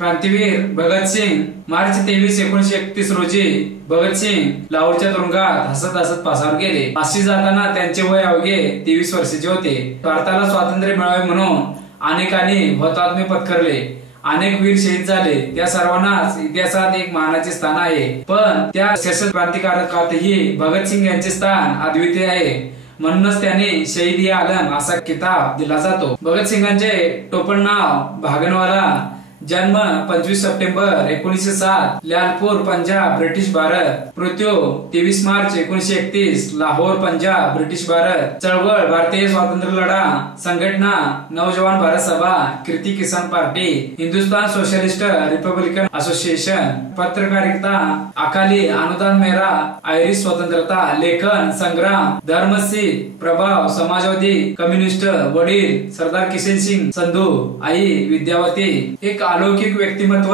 क्रांतीवीर भगतसिंग मार्च 23, 1931 रोजी भगतसिंग लाहोरच्या तुरुंगात हसत हसत फासावर गेले। फाशी जाताना त्यांचे वय अवघे 23 वर्षाचे होते। भारताला स्वातंत्र्य मिळावे म्हणून अनेकांनी हुतात्मे पत्करले, अनेक वीर शहीद झाले, त्या सर्वांनाच इतिहासात एक मानाचे स्थान आहे। पण त्या सशस्त्र क्रांतिकारकातही भगतसिंग यांचे स्थान अद्वितीय आहे, म्हणूनच त्यांनी शहीद ए आलम असा किताब दिला जातो। भगतसिंगांचे टोपण नाव भागनवाला, जन्म 25 सप्टेंबर 1907, लालपूर, पंजाब, ब्रिटिश भारत, मृत्यू 23 मार्च 1931, लाहोर, पंजाब, ब्रिटिश भारत। चळवळ भारतीय स्वातंत्र्य लढा, संघटना Naujawan Bharat Sabha, Kirti Kisan Party, Hindustan Socialist Republican Association, पत्रकारिता, अकाली अनुदान मेरा, आयरिश स्वतंत्रता, लेखन संग्राम, धर्मसिंह, प्रभाव, समाजवादी, कम्युनिस्ट, वडील सरदार किशन सिंग संधू, आई विद्यावती। एक अलौकिक व्यक्तिमत्व,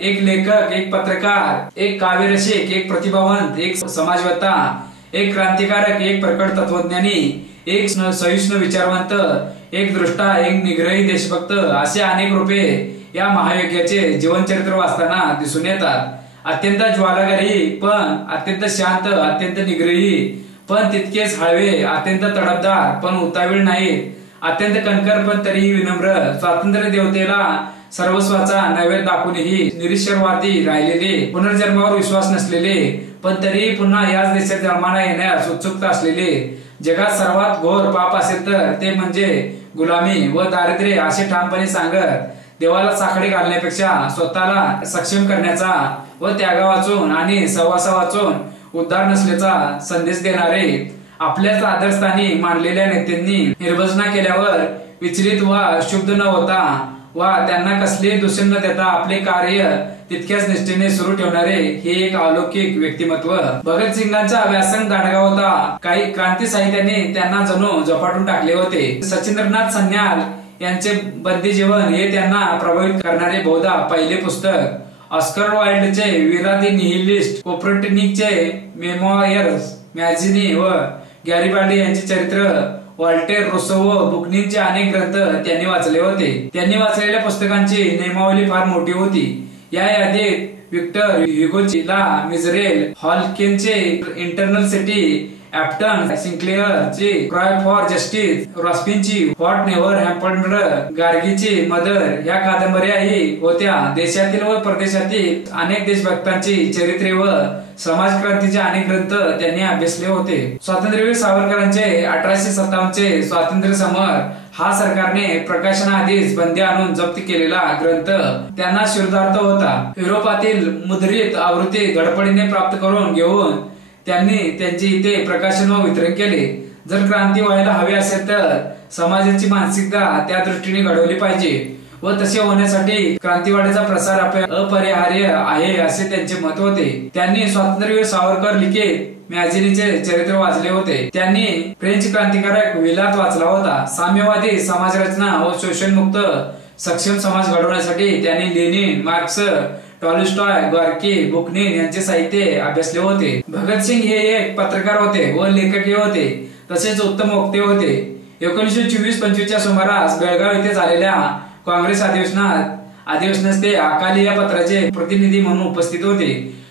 एक लेखक, एक पत्रकार, एक काव्यरसिक, एक प्रतिभावंत, एक समाजवेत्ता, एक क्रांतिकारक, एक प्रकट तत्वज्ञानी, एक सहिष्णु विचारवंत, एक दृष्टा, एक निग्रही देशभक्त, असे अनेक रूपे या महायोग्याचे जीवनचरित्र वाचताना दिसून येतात। अत्यंत ज्वालाकारी पण अत्यंत शांत, अत्यंत निग्रही पण तितकेच हळवे, अत्यंत तडफदार पण उतावीळ नाहीत, अत्यंत कणखर पण तरीही विनम्र, स्वातंत्र्य देवतेला सर्वस्वाचा नैवेद्य दाखवूनही निरीश्वरवादी राहिलेले, पुनर्जन्मावर विश्वास नसलेले पण तरीही पुन्हा याच देशात जन्माला येण्यास उत्सुकता असलेले, जगात सर्वात घोर पाप असेल तर ते म्हणजे गुलामी व दारिद्र्य असे ठामपणे सांगत देवाला साखळी घालण्यापेक्षा स्वतःला सक्षम करण्याचा व त्यागा वाचून आणि सहवासा वाचून उद्धार नसल्याचा संदेश देणारे, आपल्याच आदर्शस्थानी मानलेल्या नेत्यांनी निर्भजना केल्यावर विचलित व शुद्ध न होता वा त्यांना कसले दूषण न देता आपले कार्य तितक्याच निष्ठेने सुरू ठेवणारे हे एक अलौकिक व्यक्तिमत्व। भगतसिंगांचा व्यासंग दांडगा होता, काही क्रांती साहित्याने त्यांना जणू झपाटून टाकले होते। सचिंद्रनाथ सन्याल यांचे बंदी जीवन हे त्यांना प्रभावित करणारे बहुधा पहिले पुस्तक। ऑस्कर वाइल्डचे विरा दी निहिलिस्ट, कोपरनिकसचे मेमोयर्स, मॅझिनी व गॅरिबाल्डी यांचे चरित्र, वॉल्टेर रुसो व बुकनीचे अनेक ग्रंथ त्यांनी वाचले होते। त्यांनी वाचलेल्या पुस्तकांची नियमावली फार मोठी होती। या यादीत विक्टर ह्युगोची ला मिझरेल, हॉलकेनचे इंटरनल सिटी, ॲप्टन सिंक्लेअरची क्राय फॉर जस्टिस, रॉस्पिनची व्हॉट नेव्हर हॅपन्ड, गार्गीची मदर या कादंबऱ्याही होत्या। देशातील व परदेशातील अनेक देशभक्तांची चरित्रे व समाजक्रांतीचे अनेक ग्रंथ त्यांनी अभ्यासले होते। स्वातंत्र्यवीर सावरकरांचे 1857 चे स्वातंत्र्य समर हा सरकारने प्रकाशनाआधीच बंदी आणून जप्त केलेला ग्रंथ त्यांना शिरोधार्थ होता। युरोपातील मुद्रित आवृत्ती धडपडीने प्राप्त करून घेऊन त्यांनी त्यांची इथे प्रकाशन व वितरण केले। जर क्रांती व्हायला हवी असेल तर समाजाची मानसिकता त्या दृष्टीने घडवली पाहिजे व तसे होण्यासाठी क्रांतीवाद्याचा प्रसार अपरिहार्य आहे असे त्यांचे मत होते। त्यांनी स्वातंत्र्यवीर सावरकर लिखित मॅझिनीचे चरित्र वाचले होते। त्यांनी फ्रेंच क्रांतिकारक विलात वाचला होता। साम्यवादी समाजरचना व शोषणमुक्त सक्षम समाज घडवण्यासाठी त्यांनी लेनिन, मार्क्स, टॉलस्टॉय, गॉर्की, बुकनीन यांचे साहित्य अभ्यासले होते। भगतसिंग हे एक पत्रकार होते व लेखकही होते, तसेच उत्तम वक्ते होते। 1924-25 च्या सुमारास बेळगाव येथे झालेल्या काँग्रेस अधिवेशनात ते अकाली या पत्राचे प्रतिनिधी म्हणून उपस्थित होते।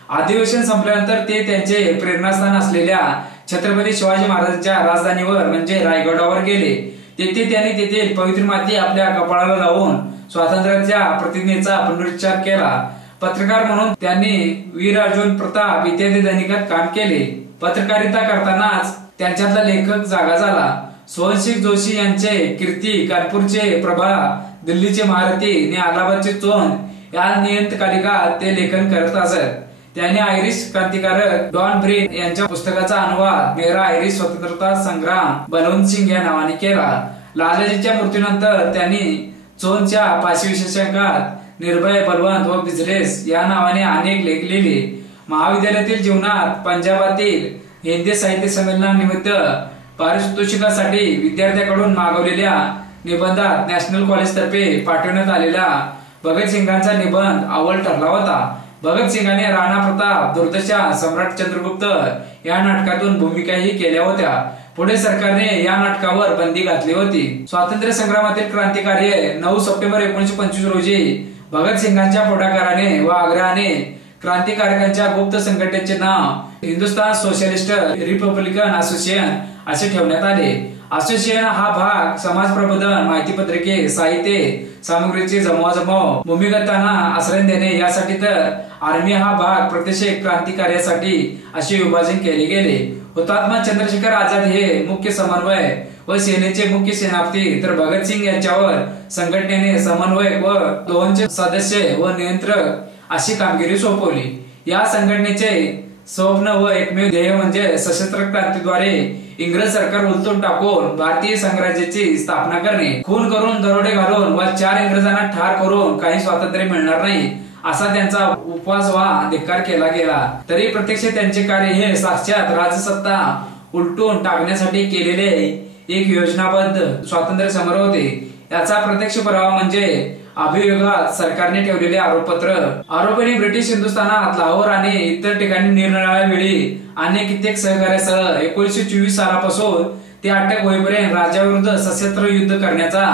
अधिवेशन संपल्यानंतर ते त्यांचे प्रेरणास्थान असलेल्या छत्रपती शिवाजी महाराजांच्या राजधानीवर म्हणजे रायगडावर गेले। तेथे त्यांनी तेथील पवित्र माती आपल्या कपाळाला लावून स्वातंत्र्याच्या प्रतिज्ञेचा पुनरुच्चार केला। पत्रकार म्हणून त्यांनी वीर अर्जुन प्रताप इत्यादी दैनिकात काम केले। पत्रकारिता करतानाच त्यांच्यातला लेखक जागा झाला। सोहनसिंग जोशी यांचे कीर्ती, कानपूरचे प्रभा, दिल्लीचे महारथी आणि अलाहाबादचे चोंद या नियतकालिकात ते लेखन करत असत। त्यांनी आयरिश क्रांतिकारक डॉन ब्रेन यांच्या पुस्तकाचा अनुवाद मेरा आयरिश स्वतंत्रता संग्राम बलवंत सिंग या नावाने केला। लालाजीच्या मृत्यूनंतर त्यांनी चोंदच्या फाशी विशेषांकात निर्भय, बलवंत व बिजनेस या नावाने अनेक लेख लिहिले। महाविद्यालयातील जीवनात पंजाबातील हिंदी साहित्य संमेलनानिमित्त पारितोषिकासाठी विद्यार्थ्यांकडून मागवलेल्या निबंधात नॅशनल कॉलेज तर्फे पाठवण्यात आलेला भगतसिंगांचा निबंध अव्वल ठरला होता। भगतसिंगाने राणा प्रताप, दुर्दशा, सम्राट चंद्रगुप्त या नाटकातून भूमिकाही केल्या होत्या। पुढे सरकारने या नाटकावर बंदी घातली होती। स्वातंत्र्य संग्रामातील क्रांतिकार्य 9 सप्टेंबर 1925 रोजी भगतसिंगांच्या पुढाकाराने व आग्रहाने क्रांतिकारकांच्या गुप्त संघटनेचे नाव हिंदुस्थान सोशलिस्ट रिपब्लिकन असोसिएशन असे ठेवण्यात आले। असोसिएशन हा भाग समाज प्रबोधन, माहिती पत्रके, साहित्य सामग्रीची जमवाजमव, भूमिगतांना आश्रय देणे यासाठी तर आर्मी हा भाग प्रत्यक्ष क्रांतिकार्यासाठी असे विभाजन केले गेले। हुतात्मा चंद्रशेखर आझाद हे मुख्य समन्वय व सेनेचे मुख्य सेनापती तर भगतसिंग यांच्यावर संघटनेने समन्वयक व दोनचे सदस्य व नियंत्रक अशी कामगिरी सोपवली। या संघटनेचे स्वप्न व एकमेव ध्येय म्हणजे सशस्त्र क्रांतीद्वारे इंग्रज सरकार उलटून टाकून भारतीय साम्राज्याची स्थापना करणे। खून करून, दरोडे घालून व 4 इंग्रजांना ठार करून काही स्वातंत्र्य मिळणार नाही असा त्यांचा उपवास वा धिक्कार केला गेला। तरी प्रत्यक्ष त्यांचे कार्य हे साक्षात राजसत्ता उलटून टाकण्यासाठी केलेले एक योजनाबद्ध स्वातंत्र्य समर होते। याचा प्रत्यक्ष पुरावा म्हणजे अभियोगात सरकारने ठेवलेले आरोपपत्र। आरोपींनी ब्रिटिश हिंदुस्थानात लाहोर आणि इतर ठिकाणी निरनिराळ्या वेळी आणि कित्येक सहकार्यासह 1924 सालापासून ते अटक होईपर्यंत राज्याविरुद्ध सशस्त्र युद्ध करण्याचा,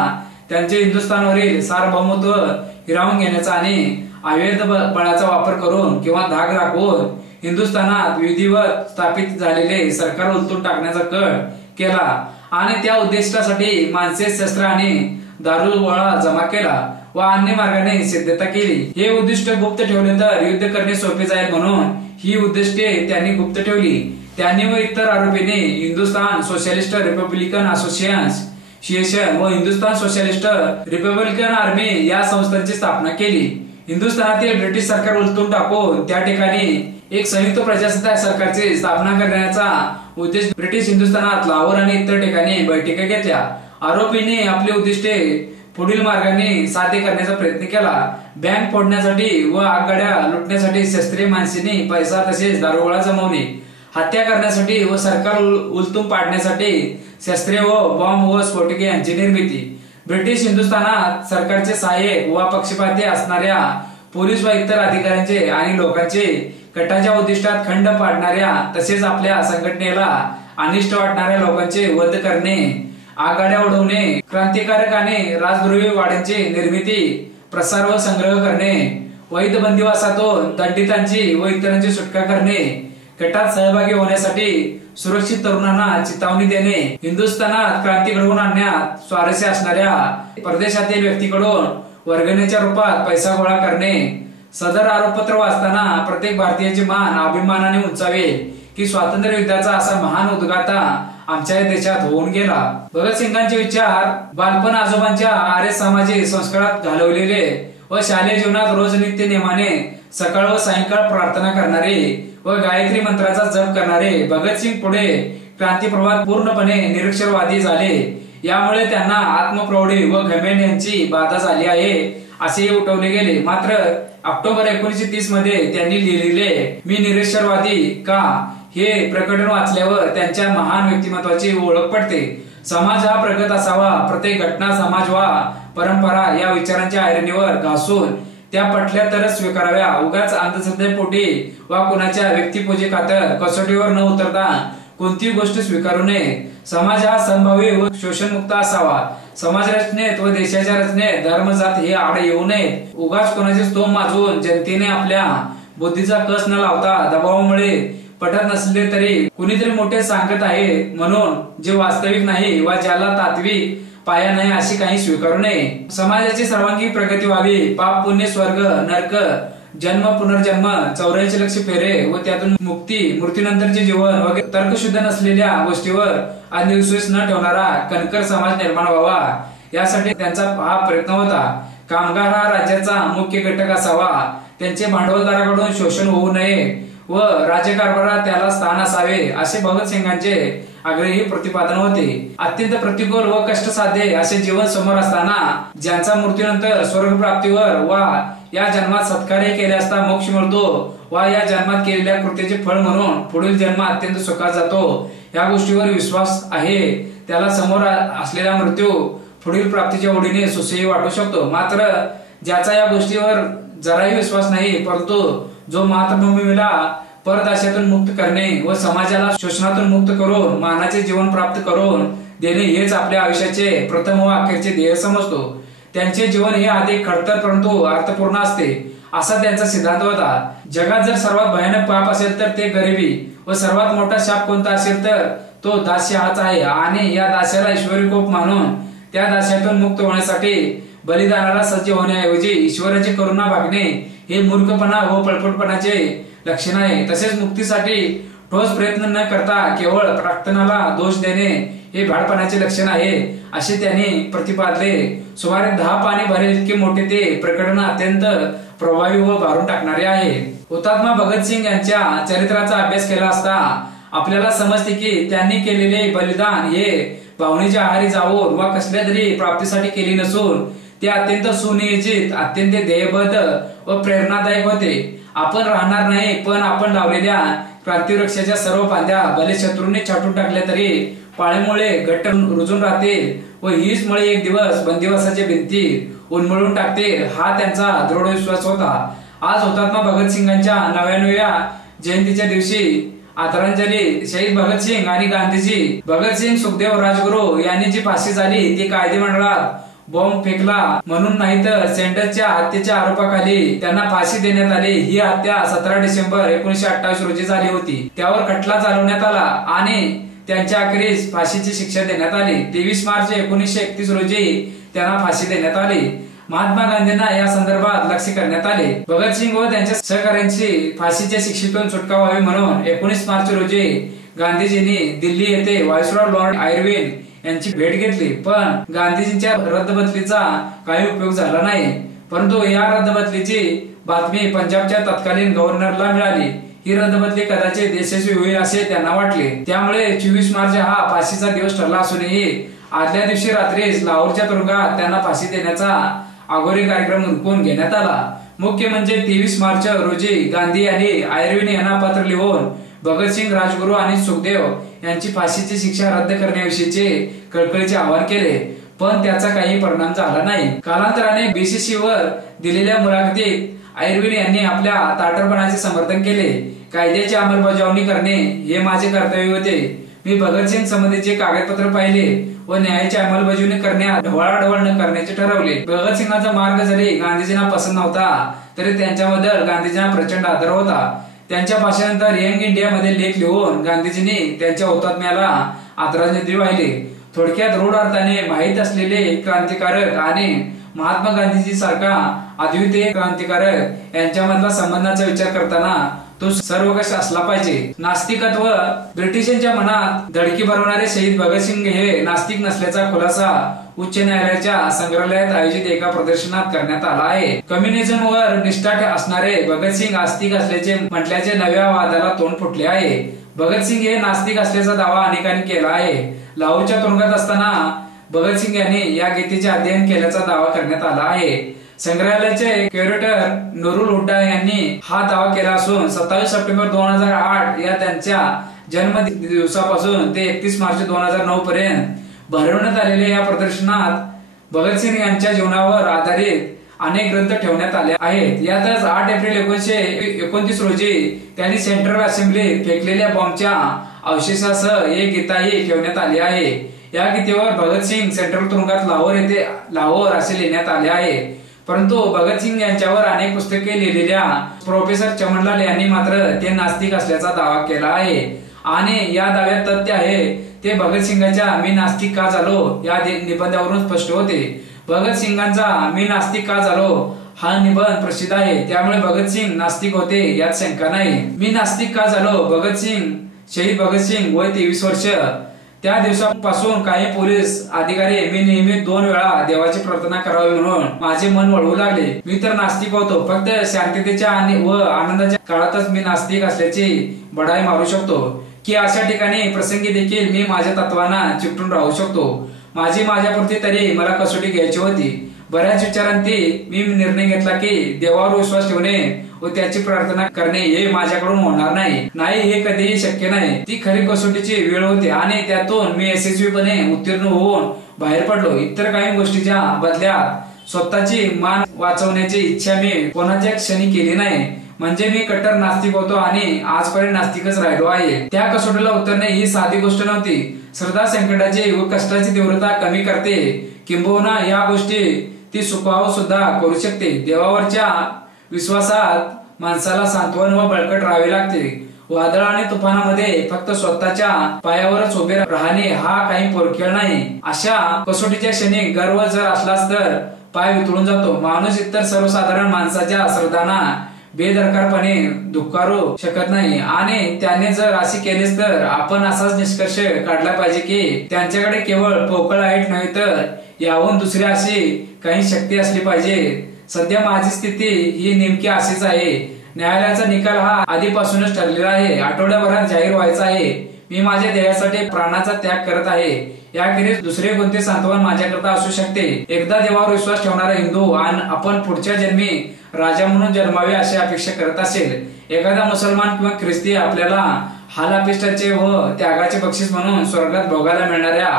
त्यांचे हिंदुस्थानवरील सार्वभौमत्व हिरावून घेण्याचा आणि अवैध बळाचा वापर करून किंवा धाक दाखवून हिंदुस्थानात विधिवत स्थापित झालेले सरकार उलटून टाकण्याचा कट केला आणि त्या उद्देशासाठी माणसे, शस्त्र आणि दारूगोळा जमा केला व अन्य मार्गाने सिद्धता केली। हे उद्दिष्ट गुप्त ठेवले तर युद्ध करणे सोपे जाईल म्हणून ही उद्दिष्टे त्यांनी गुप्त ठेवली। त्यांनी व इतर आरोपींनी हिंदुस्थान सोशलिस्ट रिपब्लिकन असोसिएशन व हिंदुस्थान सोशलिस्ट रिपब्लिकन आर्मी या संस्थांची स्थापना केली। हिंदुस्थानातील ब्रिटिश सरकार उलटून टाकून त्या ठिकाणी एक संयुक्त प्रजासत्ताक सरकारची स्थापना करण्याचा उद्देश ब्रिटिश हिंदुस्थानात लाहोर आणि इतर ठिकाणी बैठका घेतल्या। आरोपींनी आपली उद्दिष्टे पुढील मार्गाने साध्य करण्याचा प्रयत्न केला। बँक फोडण्यासाठी व आगगाड्या लुटण्यासाठी शस्त्रीय माणसांनी पैसा तसेच दारुगोळा जमवणे, हत्या करण्यासाठी व सरकार उलटून पाडण्यासाठी शस्त्रे व बॉम्ब व स्फोटके यांची निर्मिती, ब्रिटिश हिंदुस्थानात सरकारचे सहाय्यक व पक्षपाती असणाऱ्या पोलीस व इतर अधिकाऱ्यांचे आणि लोकांचे गटाच्या उद्दिष्टात खंड पाडणाऱ्या तसेच आपल्या संघटनेला अनिष्ट वाटणाऱ्या लोकांचे वध करणे, आघाड्या उडवणे, क्रांतिकारकाने राजद्रोही वाड्यांची निर्मिती, प्रसार व संग्रह करणे, वैध बंदिवासातून दंडितांची व इतरांची सुटका करणे, गटात सहभागी होण्यासाठी सुरक्षित तरुणांना चितावणी देणे, हिंदुस्थानात क्रांती घडवून आणण्यात स्वारस्य असणाऱ्या परदेशातील व्यक्तीकडून वर्गणीच्या रूपात पैसा गोळा करणे। सदर आरोपपत्र वाचताना प्रत्येक भारतीयाचे मान अभिमानाने उंचावे की स्वातंत्र्य युद्धाचा असा महान उद्गाता आमच्या देशात होऊन गेला। भगतसिंगांचे विचार बालपण आजोबांच्या आर्य सामाजिक संस्कारात घालवलेले व शालेय जीवनात रोज नित्य नेमाने सकाळ व सायंकाळ प्रार्थना करणारे व गायत्री मंत्राचा जप करणारे भगतसिंग पुढे क्रांती प्रवाहात पूर्णपणे निरक्षरवादी झाले। यामुळे त्यांना आत्मप्रौढी व घमेंड यांची बाधा झाली आहे असे उठवले गेले। मात्र ऑक्टोबर 1930 मध्ये त्यांनी लिहिलेले मी निरक्षरवादी का हे प्रकटन वाचल्यावर त्यांच्या महान व्यक्तिमत्वाची ओळख पडते। समाज हा प्रगत असावा, प्रत्येक घटना, समाज वा परंपरा या विचारांच्या ऐरणीवर घासून त्या पटल्या तरच स्वीकाराव्या। उगाच अंधश्रद्धेपोटी वा कुणाच्या व्यक्तिपूजे खातर कसोटीवर न उतरता कोणती गोष्ट स्वीकारू नये। समाज हा संभावी व शोषणमुक्त असावा। समाज रचनेत व देशाच्या रचनेत धर्म, जात हे आड येऊ नयेत। उगाच कोणाचे स्तोम माजून जनतेने आपल्या बुद्धीचा कस न लावता दबावामुळे पटत नसले तरी कुणीतरी मोठे सांगत आहे म्हणून जे वास्तविक नाही व ज्याला तात्विक पाया नाही अशी काही स्वीकारू नये। समाजाची सर्वांगीण प्रगती व्हावी, पाप पुण्य, स्वर्ग नरक, जन्म पुनर्जन्म 84 लक्ष फेरे व त्यातून मुक्ती, मृत्यूनंतरचे जीवन वगैरे तर्कशुद्ध नसलेल्या गोष्टीवर अंधविश्वास न ठेवणारा कणखर समाज निर्माण व्हावा यासाठी त्यांचा हा प्रयत्न होता। कामगार हा राज्याचा मुख्य घटक असावा, त्यांचे भांडवलदाराकडून शोषण होऊ नये व राज्यकारभारात त्याला स्थान असावे असे भगतसिंगांचे आग्रही प्रतिपादन होते। अत्यंत प्रतिकूल व कष्टसाध्य असे जीवन समोर असताना ज्यांचा मृत्यूनंतर स्वर्ग प्राप्तीवर वा या जन्मात सत्कार्य केले असता मोक्ष मिळतो वा या जन्मात केलेल्या कृत्याचे फळ म्हणून पुढील जन्म अत्यंत सुखात जातो या गोष्टीवर विश्वास आहे, त्याला समोर असलेला मृत्यू पुढील प्राप्तीच्या ओढीने सुसह्य वाटू शकतो। मात्र ज्याचा या गोष्टीवर जराही विश्वास नाही, परंतु जो मातृभूमीला परदाशातून मुक्त करणे व समाजाला शोषणातून मुक्त करून मानाचे जीवन प्राप्त करून देणे हेच आपल्या आयुष्याचे प्रथम व अखेरचे ध्येय समजतो. त्यांचे जीवन हे अधिक खडतर परंतु अर्थपूर्ण असते असा त्यांचा सिद्धांत होता. जगात जर सर्वात भयानक पाप असेल तर ते गरिबी व सर्वात मोठा शाप कोणता असेल तर तो दास्य हाच आहे. आणि या दास्याला ईश्वरी कोप मानून त्या दास्यातून मुक्त होण्यासाठी बलिदानाला सज्ज होण्याऐवजी ईश्वराची करुणा भागणे हे मूर्खपणा व पळपटपणाचे लक्षण आहे. तसेच मुक्तीसाठी ठोस प्रयत्न न करता केवळ प्रार्थनाला दोष देणे हे भाडपणाचे लक्षण आहे असे त्यांनी प्रतिपादले. सुमारे 10 पाने भरेल इतके मोठे ते प्रकरण अत्यंत प्रभावी व भारून टाकणारे आहे. हुतात्मा भगतसिंग यांच्या चरित्राचा अभ्यास केला असता आपल्याला समजते की त्यांनी केलेले बलिदान हे भावनेच्या आहारी जाऊन वा कसल्या तरी प्राप्तीसाठी केली नसून ते अत्यंत सुनियोजित, अत्यंत ध्येयबद्ध व प्रेरणादायक होते. आपण राहणार नाही पण आपण लावलेल्या क्रांतिवृक्षाच्या सर्व फांद्या भले शत्रूंनी छाटून टाकल्या तरी पाळीमुळे घट्ट रुजून राहतील व हीच मुळे एक दिवस बंदिवासाच्या भिंती उन्मळून टाकतील हा त्यांचा दृढ विश्वास होता. आज हुतात्मा भगतसिंगांच्या 99व्या जयंतीच्या दिवशी आदरांजली शहीद भगतसिंग आणि गांधीजी. भगतसिंग, सुखदेव, राजगुरू यांनी जी फाशी झाली ती कायदेमंडळात बॉम्ब फेकला म्हणून नाही तर सेंडसच्या हत्येच्या आरोपाखाली त्यांना फाशी देण्यात आली. ही हत्या 17 डिसेंबर 1928 रोजी झाली होती. त्यावर खटला चालवण्यात आला आणि त्यांच्या अखेरीस फाशीची शिक्षा देण्यात आली. 23 मार्च 1931 रोजी त्यांना फाशी देण्यात आली. महात्मा गांधींना या संदर्भात लक्ष्य करण्यात आले. भगतसिंग व त्यांच्या सहकाऱ्यांची फाशीच्या शिक्षेतून सुटका व्हावी म्हणून 19 मार्च रोजी गांधीजींनी दिल्ली येथे व्हाईसरॉय लॉर्ड आयर्विन यांची भेट घेतली. पण गांधीजींच्या रद्दबदलीचा काही उपयोग झाला नाही. परंतु या रद्दबदलीची बातमी पंजाबच्या तत्कालीन गव्हर्नरला मिळाली. ही रद्दबदली कदाचित यशस्वी होईल असे त्यांना वाटले. त्यामुळे 24 मार्च हा फाशीचा दिवस ठरला असूनही आदल्या दिवशी रात्रीच लाहोरच्या तुरुंगात त्यांना फाशी देण्याचा अघोरी कार्यक्रम उरकून घेण्यात आला. मुख्य म्हणजे 23 मार्च रोजी गांधी यांनी आयर्विन यांना पत्र लिहून भगतसिंग, राजगुरू आणि सुखदेव यांची फाशीची शिक्षा रद्द करण्याविषयीचे कळकळीचे आवाहन केले. पण त्याचा काही परिणाम झाला नाही. कालांतराने बीसीसी वर दिलेल्या मुलाखतीत आयर्विन यांनी आपल्या ताठरपणाचे समर्थन केले. कायद्याची अंमलबजावणी करणे हे माझे कर्तव्य होते. मी भगतसिंग संबंधीचे कागदपत्र पाहिले व न्यायाची अंमलबजावणी करण्यात ढवळाढवळ न करण्याचे ठरवले. भगतसिंगाचा मार्ग जरी गांधीजींना पसंत नव्हता तरी त्यांच्याबद्दल गांधीजींना प्रचंड आदर होता. त्यांच्या भाषणानंतर यंग इंडिया मध्ये लेख लिहून गांधीजींनी त्यांच्या हुतात्म्याला आदरांजली वाहिली. थोडक्यात रूढ अर्थाने माहीत असलेले क्रांतिकारक आणि महात्मा गांधीजी सारखा अद्वितीय क्रांतिकारक यांच्यामधला संबंधाचा विचार करताना तो सर्वकष असला पाहिजे. नास्तिकत्व ब्रिटिशांच्या मनात धडकी भरवणारे शहीद भगतसिंग हे नास्तिक नसल्याचा खुलासा उच्च न्यायालयाच्या संग्रहालयात आयोजित एका प्रदर्शनात करण्यात आला आहे. कम्युनिझम वर निष्ठा असणारे भगतसिंग आस्तिक असल्याचे म्हटल्याचे नव्या वादाला तोंड फुटले आहे. भगतसिंग हे नास्तिक असल्याचा दावा अनेकांनी केला आहे. लाहोरच्या तुरुंगात असताना भगतसिंग यांनी या गीतेचे अध्ययन केल्याचा दावा करण्यात आला आहे. संग्रहालयाचे क्युरेटर नूरुल हुड्डा यांनी हा दावा केला असून 27 सप्टेंबर 2008 या त्यांच्या जन्म दिवसापासून ते 31 मार्च 2009 पर्यंत भरवण्यात आलेल्या या प्रदर्शनात भगतसिंग यांच्या जीवनावर आधारित अनेक ग्रंथ ठेवण्यात आले आहेत. यातच 8 एप्रिल 1929 रोजी त्यांनी सेंट्रल असेंब्लीत फेकलेल्या बॉम्बच्या अवशेषासह एक गीताही ठेवण्यात आली आहे. या गीतेवर भगतसिंग सेंट्रल तुरुंगात लाहोर येथे लाहोर असे लिहिण्यात आले आहे. परंतु भगतसिंग यांच्यावर अनेक पुस्तके लिहिलेल्या प्रोफेसर चमनलाल यांनी मात्र ते नास्तिक असल्याचा दावा केला आहे. आणि या दाव्यात तथ्य आहे ते भगतसिंगाच्या मी नास्तिक का झालो या निबंधावरून स्पष्ट होते. भगतसिंगांचा मी नास्तिक का झालो हा निबंध प्रसिद्ध आहे. त्यामुळे भगतसिंग नास्तिक होते यात शंका नाही. मी नास्तिक का झालो? भगतसिंग शहीद भगतसिंग वय 23 वर्ष. त्या दिवसापासून काही पोलीस अधिकारी मी नेहमी 2 वेळा देवाची प्रार्थना करावी म्हणून माझे मन वळवू लागले. मी तर नास्तिक होतो. फक्त शांततेच्या व आनंदाच्या काळातच मी नास्तिक असल्याची बढाई मारू शकतो की अशा ठिकाणी प्रसंगी देखील मी माझ्या तत्वांना चिकटून राहू शकतो. माझ्यापुरती तरी मला कसोटी घ्यायची होती. बऱ्याच विचारांती मी निर्णय घेतला की देवावर विश्वास ठेवणे व त्याची प्रार्थना करणे हे माझ्याकडून होणार नाही हे कधीही शक्य नाही. ती खरी कसोटीची वेळ होती आणि त्यातून मी यशस्वीपणे उत्तीर्ण होऊन बाहेर पडलो. इतर काही गोष्टीच्या बदल्यात स्वतःची मान वाचवण्याची इच्छा मी कोणाच्या क्षणी केली नाही. म्हणजे मी कट्टर नास्तिक होतो आणि आजपर्यंत नास्तिकच राहिलो आहे. त्या कसोटीला उतरणे ही साधी गोष्ट नव्हती. श्रद्धा संकटाची व कष्टाची तीव्रता कमी करते, किंबहुना या गोष्टी ती सुखावू सुद्धा करू शकते. देवावरच्या विश्वासात माणसाला सांत्वन व बळकट राहावे लागते. वादळ आणि तुफानामध्ये फक्त स्वतःच्या पायावरच उभे राहणे हा काही पोरखेळ नाही. अशा कसोटीच्या क्षणी गर्व जर असलाच तर पाय वितळून जातो. माणूस इतर सर्वसाधारण माणसाच्या श्रद्धांना बेदरकारपणे धुकारू शकत नाही आणि त्याने जर असे केलेच तर आपण असाच निष्कर्ष काढला पाहिजे की त्यांच्याकडे केवळ पोकळ ऐट नव्हे तर याहून दुसरी अशी काही शक्ती असली पाहिजे. सध्या माझी स्थिती ही नेमकी अशीच आहे. न्यायालयाचा निकाल हा आधीपासूनच ठरलेला आहे. आठवड्याभरात जाहीर व्हायचा आहे. मी माझ्या ध्येयासाठी प्राणाचा त्याग करत आहे. याखेरीज दुसरे कोणते सांत्वन माझ्याकरता असू शकते. एकदा देवावर विश्वास ठेवणारा हिंदू आणि आपण पुढच्या जन्मी राजा म्हणून जन्मावे अशी अपेक्षा करत असेल. एखादा मुसलमान किंवा ख्रिस्ती आपल्याला हालापिष्टाचे व त्यागाचे बक्षीस म्हणून स्वर्गात भोगायला मिळणाऱ्या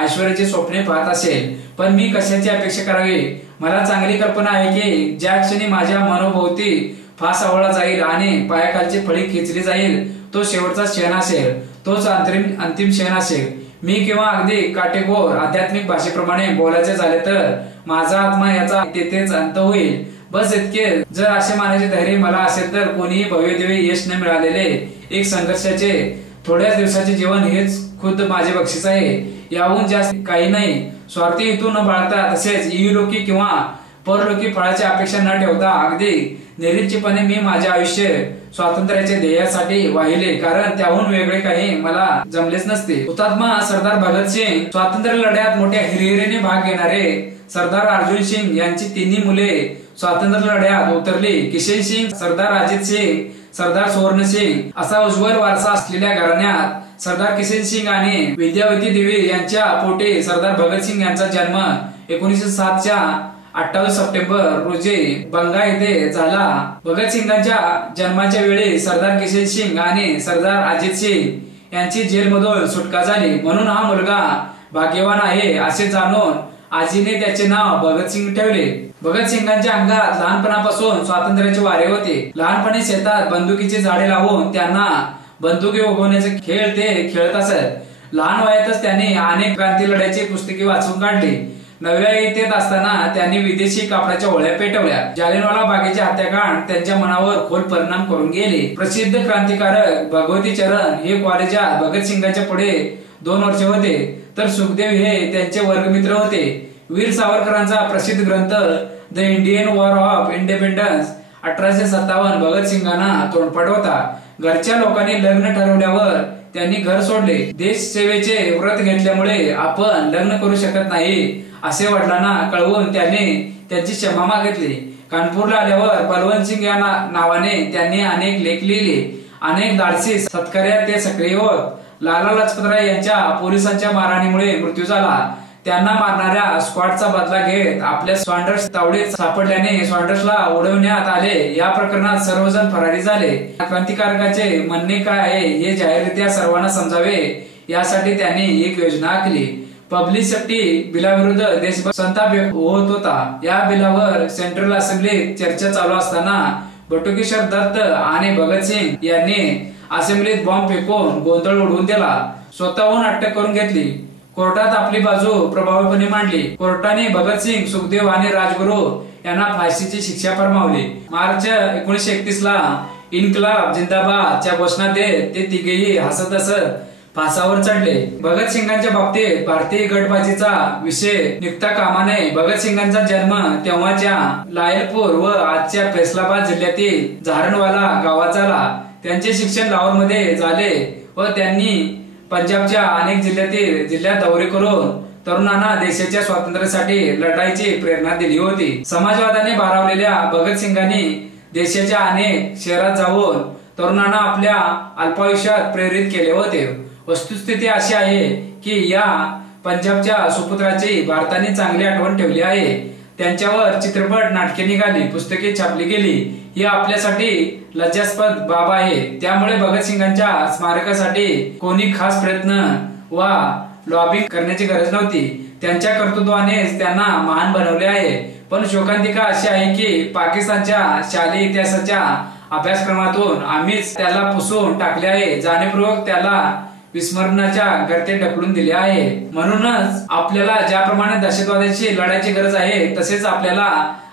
ऐश्वर्याची स्वप्ने पाहत असेल. पण मी कशाची अपेक्षा करावी. मला चांगली कल्पना आहे की ज्या क्षणी माझ्या मनोभोवती फास आवळला जाईल आणि पायाखालची फळी खेचली जाईल तो शेवटचा क्षण असेल. तोच अंतिम क्षण असेल. मी किंवा अगदी काटेकोर आध्यात्मिक भाषेप्रमाणे बोलायचे झाले तर माझा आत्मा याचा तेथेच अंत होईल. बस इतके. जर असे मानायचे धैर्य मला असेल तर कोणीही भव्यदिव्य यश न मिळालेले एक संघर्षाचे थोड्याच दिवसाचे जीवन हेच खुद्द माझे बक्षीस आहे. याहून जास्त काही नाही. स्वार्थी हेतू न बाळगता तसेच इहलोकी किंवा परलोकी फळाची अपेक्षा न ठेवता अगदी निरीच्छपणे मी माझे आयुष्य स्वातंत्र्याच्या ध्येयासाठी वाहिले, कारण त्याहून वेगळे काही मला जमलेच नसते. हुतात्मा सरदार भगतसिंग, स्वातंत्र्य लढ्यात मोठ्या हिरिरीने भाग घेणारे सरदार अर्जुन सिंग यांची तिन्ही मुले स्वातंत्र्य लढ्यात उतरली. किशन सिंग, सरदार अजित सिंग, सरदार सुवर्ण सिंग असा उज्ज्वल वारसा असलेल्या घराण्यात सरदार किशन सिंग आणि विद्यावती देवी यांच्या पोटी सरदार भगतसिंग यांचा जन्म 1907 च्या 28 सप्टेंबर रोजी बंगा येथे झाला. भगतसिंगांच्या जन्माच्या वेळी सरदार किशन सिंग आणि सरदार अजित सिंग यांची जेलमधून सुटका झाली. म्हणून हा मुलगा भाग्यवान आहे असे जाणून आजीने त्याचे नाव भगतसिंग ठेवले. भगतसिंगांच्या अंगात लहानपणापासून स्वातंत्र्याचे वारे होते. लहानपणी शेतात बंदुकीची झाडे लावून त्यांना बंदुकी उगवण्याचे खेळ ते खेळत असत. लहान वयातच त्यांनी अनेक क्रांती लढ्याची पुस्तके वाचून काढली. 9व्या इयत्तेत असताना त्यांनी विदेशी कापडाच्या होळ्या पेटवल्या. जालियनवाला बागेचे हत्याकांड त्यांच्या मनावर खोल परिणाम करून गेले. प्रसिद्ध क्रांतिकारक भगवती चरण हे कॉलेजात भगतसिंगांच्या पुढे 2 वर्षे होते, तर सुखदेव हे त्यांचे वर्गमित्र होते. वीर सावरकरांचा प्रसिद्ध ग्रंथ the Indian war of independence 1857 भगतसिंगांना तोंडपाठ होता. घरच्या लोकांनी लग्न ठरवल्यावर त्यांनी घर सोडले. देश सेवेचे व्रत घेतल्यामुळे आपण लग्न करू शकत नाही असे वडिलांना कळवून त्यांनी त्यांची क्षमा मागितली. कानपूरला आल्यावर बलवंत सिंग या नावाने त्यांनी अनेक लेख लिहिले. अनेक धाडसी सत्कार्यात ते सक्रिय होत. लाला लजपतराय यांच्या पोलिसांच्या मारहाणीमुळे मृत्यू झाला. त्यांना मारणाऱ्या स्क्वॉडचा बदला घेत आपल्या स्वँडर्स तावडीत सापडल्याने स्वँडर्सला उडवण्यात आले. या प्रकरणात सर्वजण फरारी झाले. क्रांतिकारकाचे म्हणणे काय आहे हे जाहीररित्या सर्वांना समजावे यासाठी त्यांनी एक योजना आखली. पब्लिसिटी बिलाविरुद्ध देशभर संताप होत होता. या बिलावर सेंट्रल असेंब्लीत चर्चा चालू असताना बटुकेश्वर दत्त आणि भगतसिंग यांनी असेंब्लीत बॉम्ब फेकून गोंधळ उडवून दिला. स्वतःहून अटक करून घेतली. कोर्टात आपली बाजू प्रभावीपणे मांडली. कोर्टाने भगतसिंग, सुखदेव आणि राजगुरू यांना फाशीची शिक्षा फरमावली. मार्च 1931 ला इन्कलाब जिंदाबादच्या घोषणा देत ते तिघेही हसत हसत फासावर चढले. भगतसिंगांच्या बाबतीत भारतीय गटबाजीचा विषय निघता कामा नये. भगतसिंगांचा जन्म तेव्हाच्या लायलपूर व आजच्या फैसलाबाद जिल्ह्यातील झारणवाला गावात झाला. त्यांचे शिक्षण लाहोरमध्ये झाले व त्यांनी पंजाबच्या अनेक जिल्ह्यात दौरे करून तरुणांना देशाच्या स्वातंत्र्यासाठी लढाईची प्रेरणा दिली होती. समाजवादाने भारावलेल्या भगतसिंगांनी देशाच्या अनेक शहरात जाऊन तरुणांना आपल्या अल्पायुष्यात प्रेरित केले होते. वस्तुस्थिती अशी आहे की या पंजाबच्या सुपुत्राची भारताने चांगली आठवण ठेवली आहे. त्यांच्यावर चित्रपट, नाटके निघाली, पुस्तके छापली गेली. ही आपल्यासाठी लज्जास्पद बाब आहे. त्यामुळे भगतसिंगांच्या स्मारकासाठी कोणी खास प्रयत्न वा लॉबिंग करण्याची गरज नव्हती. त्यांच्या कर्तृत्वानेच त्यांना महान बनवले आहे. पण शोकांतिका अशी आहे की पाकिस्तानच्या शालेय इतिहासाच्या अभ्यासक्रमातून आम्हीच त्याला पुसून टाकले आहे, जाणीवपूर्वक त्याला विस्मरणाच्या गर्तेत ढकलून दिले आहे. म्हणूनच आपल्याला ज्याप्रमाणे दहशतवादाशी लढायची गरज आहे, तसेच आपल्याला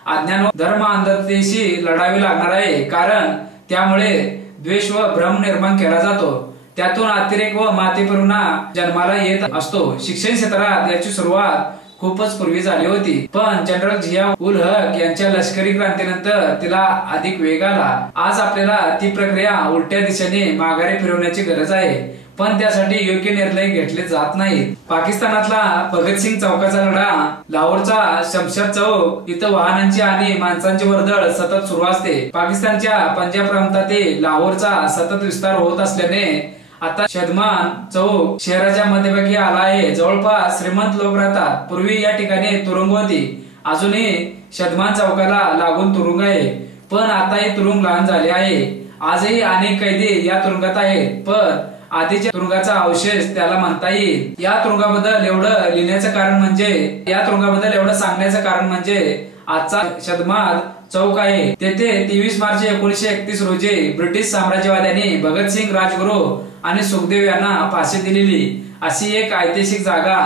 अज्ञान व धर्म अंधतेशी लढावे लागणार आहे. कारण त्यामुळे द्वेष व भ्रम निर्माण केला जातो, त्यातून अतिरेक व मातेपणा जन्माला येत असतो. शिक्षण क्षेत्रात याची सुरुवात खूपच पूर्वी झाली होती, पण जनरल झिया उल हक यांच्या लष्करी क्रांतीनंतर तिला अधिक वेग आला. आज आपल्याला ती प्रक्रिया उलट्या दिशेने माघारी फिरवण्याची गरज आहे, पण त्यासाठी योग्य निर्णय घेतले जात नाहीत. पाकिस्तानातला भगतसिंग चौकाचा लढा, लाहोरचा शमशाद चौक, इथं वाहनांची आणि माणसांची वर्दळ सतत सुरू असते. पाकिस्तानच्या पंजाब प्रांतातील लाहोरचा सतत विस्तार होत असल्याने आता शदमान चौक शहराच्या मध्यभागी आला आहे. जवळपास श्रीमंत लोक राहतात. पूर्वी या ठिकाणी तुरुंग होती, अजूनही शदमान चौकाला लागून तुरुंग आहे, पण आता हे तुरुंग लहान झाले आहे. आजही अनेक कैदी या तुरुंगात आहेत, पण आधीच्या तुरुंगाचा अवशेष त्याला म्हणता येईल. या तुरुंगाबद्दल एवढं लिहिण्याचं कारण म्हणजे, या तुरुंगाबद्दल एवढं सांगण्याचं कारण म्हणजे आजचा शदमान चौक आहे. तेथे 23 मार्च 1931 रोजी ब्रिटिश साम्राज्यवाद्यांनी भगतसिंग, राजगुरू आणि सुखदेव यांना फाशी दिलेली अशी एक ऐतिहासिक जागा.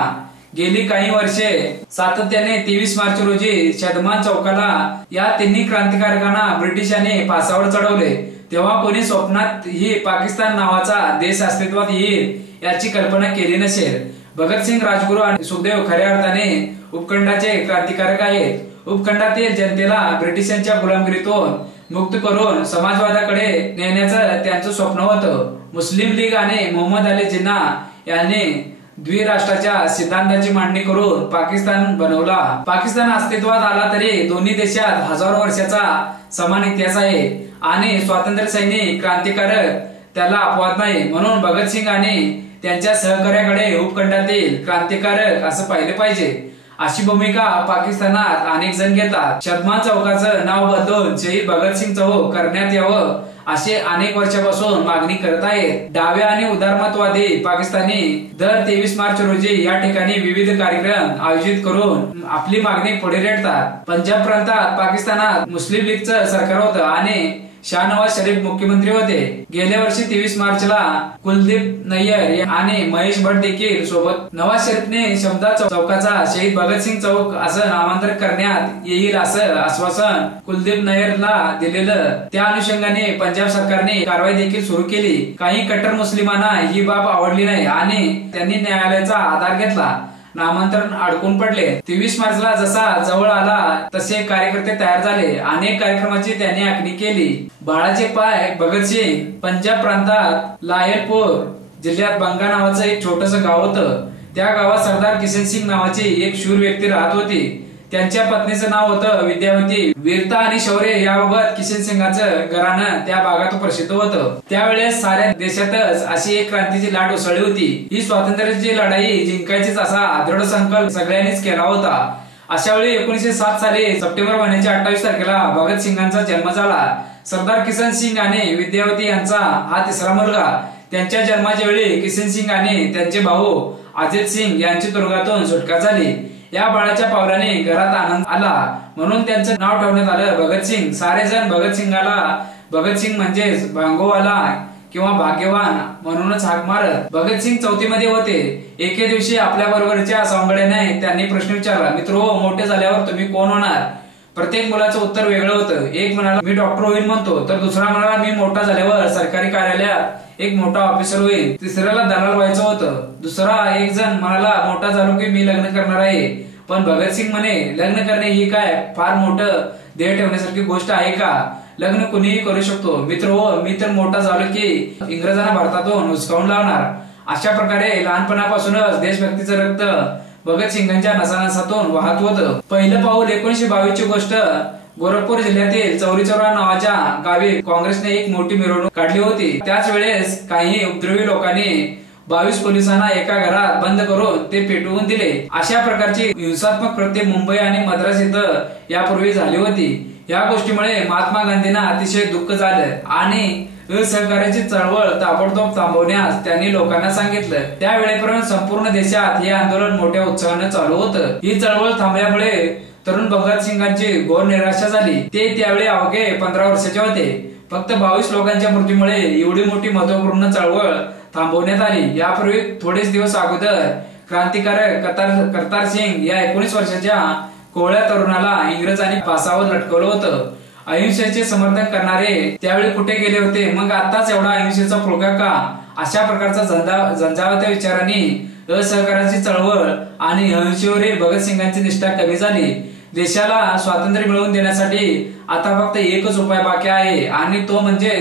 गेली काही वर्षे सातत्याने 23 मार्च रोजी शदमान चौकाला या तिन्ही क्रांतिकारकांना ब्रिटिशांनी फासावर चढवले. तेव्हा कोणी स्वप्नात ही पाकिस्तान नावाचा देश अस्तित्वात येईल याची कल्पना केली नसेल. भगतसिंग, राजगुरू आणि सुखदेव खऱ्या अर्थाने उपखंडाचे क्रांतिकारक आहेत. उपखंडातील जनतेला ब्रिटिशांच्या गुलामगिरीतून मुक्त करून समाजवादाकडे नेण्याचं त्यांचं स्वप्न होतं. मुस्लिम लीग आणि मोहम्मद अली जिन्ना यांनी द्विराष्ट्राच्या सिद्धांताची मांडणी करून पाकिस्तान बनवला. पाकिस्तान अस्तित्वात आला तरी दोन्ही देशात हजारो वर्षाचा समान इतिहास आहे आणि स्वातंत्र्य सैनिक, क्रांतिकारक त्याला अपवाद नाही. म्हणून भगतसिंग आणि त्यांच्या सहकार्याकडे उपखंडातील क्रांतिकारक असं पाहिले पाहिजे. अशी भूमिका पाकिस्तानात अनेक जण घेतात. शदमान चौकाचं नाव बदलून शहीद भगतसिंग चौक करण्यात यावं असे अनेक वर्षापासून मागणी करत आहेत. डाव्या आणि उदारमतवादी पाकिस्तानी दर 23 मार्च रोजी या ठिकाणी विविध कार्यक्रम आयोजित करून आपली मागणी पुढे रेटतात. पंजाब प्रांतात पाकिस्तानात मुस्लिम लीगचं सरकार होतं आणि शाहनवाज शरीफ मुख्यमंत्री होते. गेल्या वर्षी 23 मार्चला कुलदीप नय्यर आणि महेश भट्ट देखील सोबत. नवाज शरीफने शमशाद चौकाचा शहीद भगतसिंग चौक असं नामांतर करण्यात येईल असं आश्वासन कुलदीप नय्यरला दिलेलं. त्या अनुषंगाने पंजाब सरकारने कारवाई देखील सुरू केली. काही कट्टर मुस्लिमांना ही बाब आवडली नाही आणि त्यांनी न्यायालयाचा आधार घेतला. नामांतरण अडकून पडले. 23 मार्चला जसा जवळ आला तसे कार्यकर्ते तयार झाले. अनेक कार्यक्रमाची त्यांनी आखणी केली. बाळाचे पाय भगतसिंग पंजाब प्रांतात लायलपूर जिल्ह्यात बंगा नावाचं एक छोटस गाव होतं. त्या गावात सरदार किशन सिंग नावाची एक शूर व्यक्ती राहत होती. त्यांच्या पत्नीचं नाव होतं विद्यावती. वीरता आणि शौर्य याबाबत किशन सिंगाचं घराणं त्या भागात प्रसिद्ध होतं. त्यावेळेस साऱ्या देशातच अशी एक क्रांतीची लाट उसळली होती. ही स्वातंत्र्याची लढाई जिंकायचीच असा दृढ संकल्प सगळ्यांनीच केला होता. अशा वेळी 1907 साली सप्टेंबर महिन्याच्या 28 तारखेला भगतसिंगांचा जन्म झाला. सरदार किशन सिंग आणि विद्यावती यांचा हा तिसरा मुलगा. त्यांच्या जन्माच्या वेळी किशन सिंग आणि त्यांचे भाऊ अजित सिंग यांची तुरुंगातून सुटका झाली. या बाळाच्या पावलाने घरात आनंद आला म्हणून त्यांचं नाव ठेवण्यात आलं भगतसिंग. सारे जण भगतसिंगाला भगतसिंग म्हणजेच भांगोवाला किंवा भाग्यवान म्हणूनच हाक मारत. भगतसिंग 4थी मध्ये होते. एके दिवशी आपल्या बरोबरच्या सवंगड्याने त्यांनी प्रश्न विचारला, मित्रो, मोठे झाल्यावर तुम्ही कोण होणार? प्रत्येक मुलाचं उत्तर वेगळं होतं. एक म्हणाला मी डॉक्टर होईल म्हणतो, तर दुसरा म्हणाला मी मोठा झाल्यावर सरकारी कार्यालयात एक मोठा ऑफिसर होईल. तिसऱ्याला दलाल व्हायचं होतं. दुसरा एक जण म्हणाला मोठा झालो की मी लग्न करणार आहे. पण भगतसिंग म्हणे, लग्न करणे ही काय फार मोठं ध्येय ठेवण्यासारखी गोष्ट आहे का? लग्न कुणीही करू शकतो. मित्र हो, मी तर मोठा झालो की इंग्रजांना भारतातून हुसकावून लावणार. अशा प्रकारे लहानपणापासूनच देशभक्तीचं रक्त भगतसिंगांच्या नसानसातून वाहत होतं. पहिलं पाऊल 1922 ची गोष्ट. गोरखपूर जिल्ह्यातील चौरी चौरा नावाच्या गावी काँग्रेसने एक मोठी मिरवणूक काढली होती. त्याच वेळेस काही उपद्रवी लोकांनी 22 पोलिसांना एका घरात बंद करून ते पेटवून दिले. अशा प्रकारची हिंसात्मक कृत्ये मुंबई आणि मद्रास इथं यापूर्वी झाली होती. या गोष्टीमुळे महात्मा गांधींना अतिशय दुःख झालं आणि असहकार्याची चळवळ ताबडतोब थांबवण्यास त्यांनी लोकांना सांगितलं. त्यावेळेपर्यंत संपूर्ण देशात हे आंदोलन मोठ्या उत्साहाने चालू होतं. ही चळवळ थांबल्यामुळे तरुण भगतसिंगांची घोर निराशा झाली. ते त्यावेळी अवघे 15 वर्षाचे होते. फक्त 22 लोकांच्या मृत्यूमुळे एवढी मोठी महत्वपूर्ण चळवळ थांबवण्यात आली। यापूर्वी थोडेच दिवस अगोदर क्रांतिकारक करतार सिंग या 19 वर्षाच्या कोवळ्या तरुणाला इंग्रजांनी फासावर लटकवलं होतं। अहिंसेचे समर्थन करणारे त्यावेळी कुठे गेले होते? मग आताच एवढा अहिंसेचा प्रोग्राम का? अशा प्रकारचा झंझावात्या विचारांनी असहकाराची चळवळ आणि अहिंसेवरील भगतसिंगांची निष्ठा कमी झाली। देशाला स्वातंत्र्य मिळवून देण्यासाठी आता फक्त एकच उपाय बाकी आहे आणि तो म्हणजे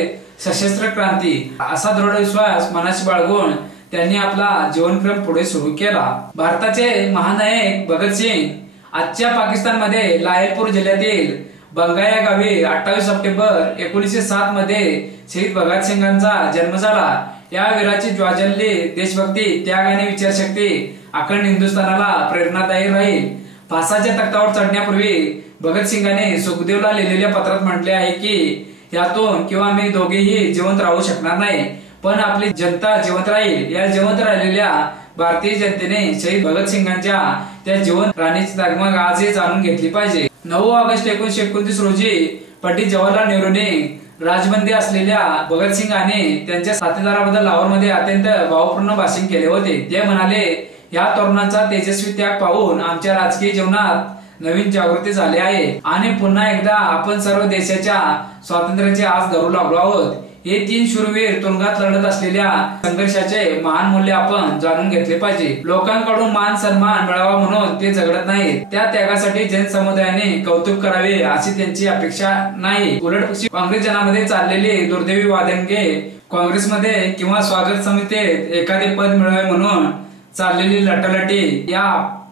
सशस्त्र क्रांती। असा दृढ विश्वास मनाशी बाळगून त्यांनी आपला जीवनक्रम पुढे सुरू केला। भारताचे महानायक भगतसिंग आजच्या पाकिस्तानमध्ये लायलपूर जिल्ह्यातील बंगा या गावी 28 सप्टेंबर 1907 मध्ये शहीद भगतसिंगांचा जन्म झाला। या वीराची ज्वाज्वल्य देशभक्ती, त्याग आणि विचारशक्ती अखंड हिंदुस्थानाला प्रेरणादायी राहील। फासाच्या तख्तावर चढण्यापूर्वी भगतसिंगाने सुखदेवला लिहिलेल्या पत्रात म्हटले आहे की यातून किंवा मी दोघेही जिवंत राहू शकणार नाही, पण आपली जनता जिवंत राहील। या जिवंत राहिलेल्या भारतीय जनतेने शहीद भगतसिंगांच्या त्या जिवंत राहण्याची तगमग आजही जाणून घेतली पाहिजे। 9 ऑगस्ट 1929 रोजी पंडित जवाहरलाल नेहरूंनी राजबंदी असलेल्या भगतसिंगाने त्यांच्या साथीदाराबद्दल लाहोरमध्ये अत्यंत भावपूर्ण भाषण केले होते। ते म्हणाले, या तरुणांचा तेजस्वी त्याग पाहून आमच्या राजकीय जीवनात नवीन जागृती झाली आहे आणि पुन्हा एकदा आपण सर्व देशाच्या स्वातंत्र्याचे आस धरू लागलो आहोत। हे 3 शूरवीर तुरुंगात लढत असलेल्या संघर्षाचे महान मूल्य आपण जाणून घेतले पाहिजे। लोकांकडून मान सन्मान मिळावा म्हणून ते झगडत नाहीत, त्या त्यागासाठी जनसमुदायाने कौतुक करावे अशी त्यांची अपेक्षा नाही। उलटपक्षी काँग्रेस जनामध्ये चाललेली दुर्दैवी वादंगे, काँग्रेसमध्ये किंवा स्वागत समितीत एखादे पद मिळावे म्हणून चाललेली लटालटी या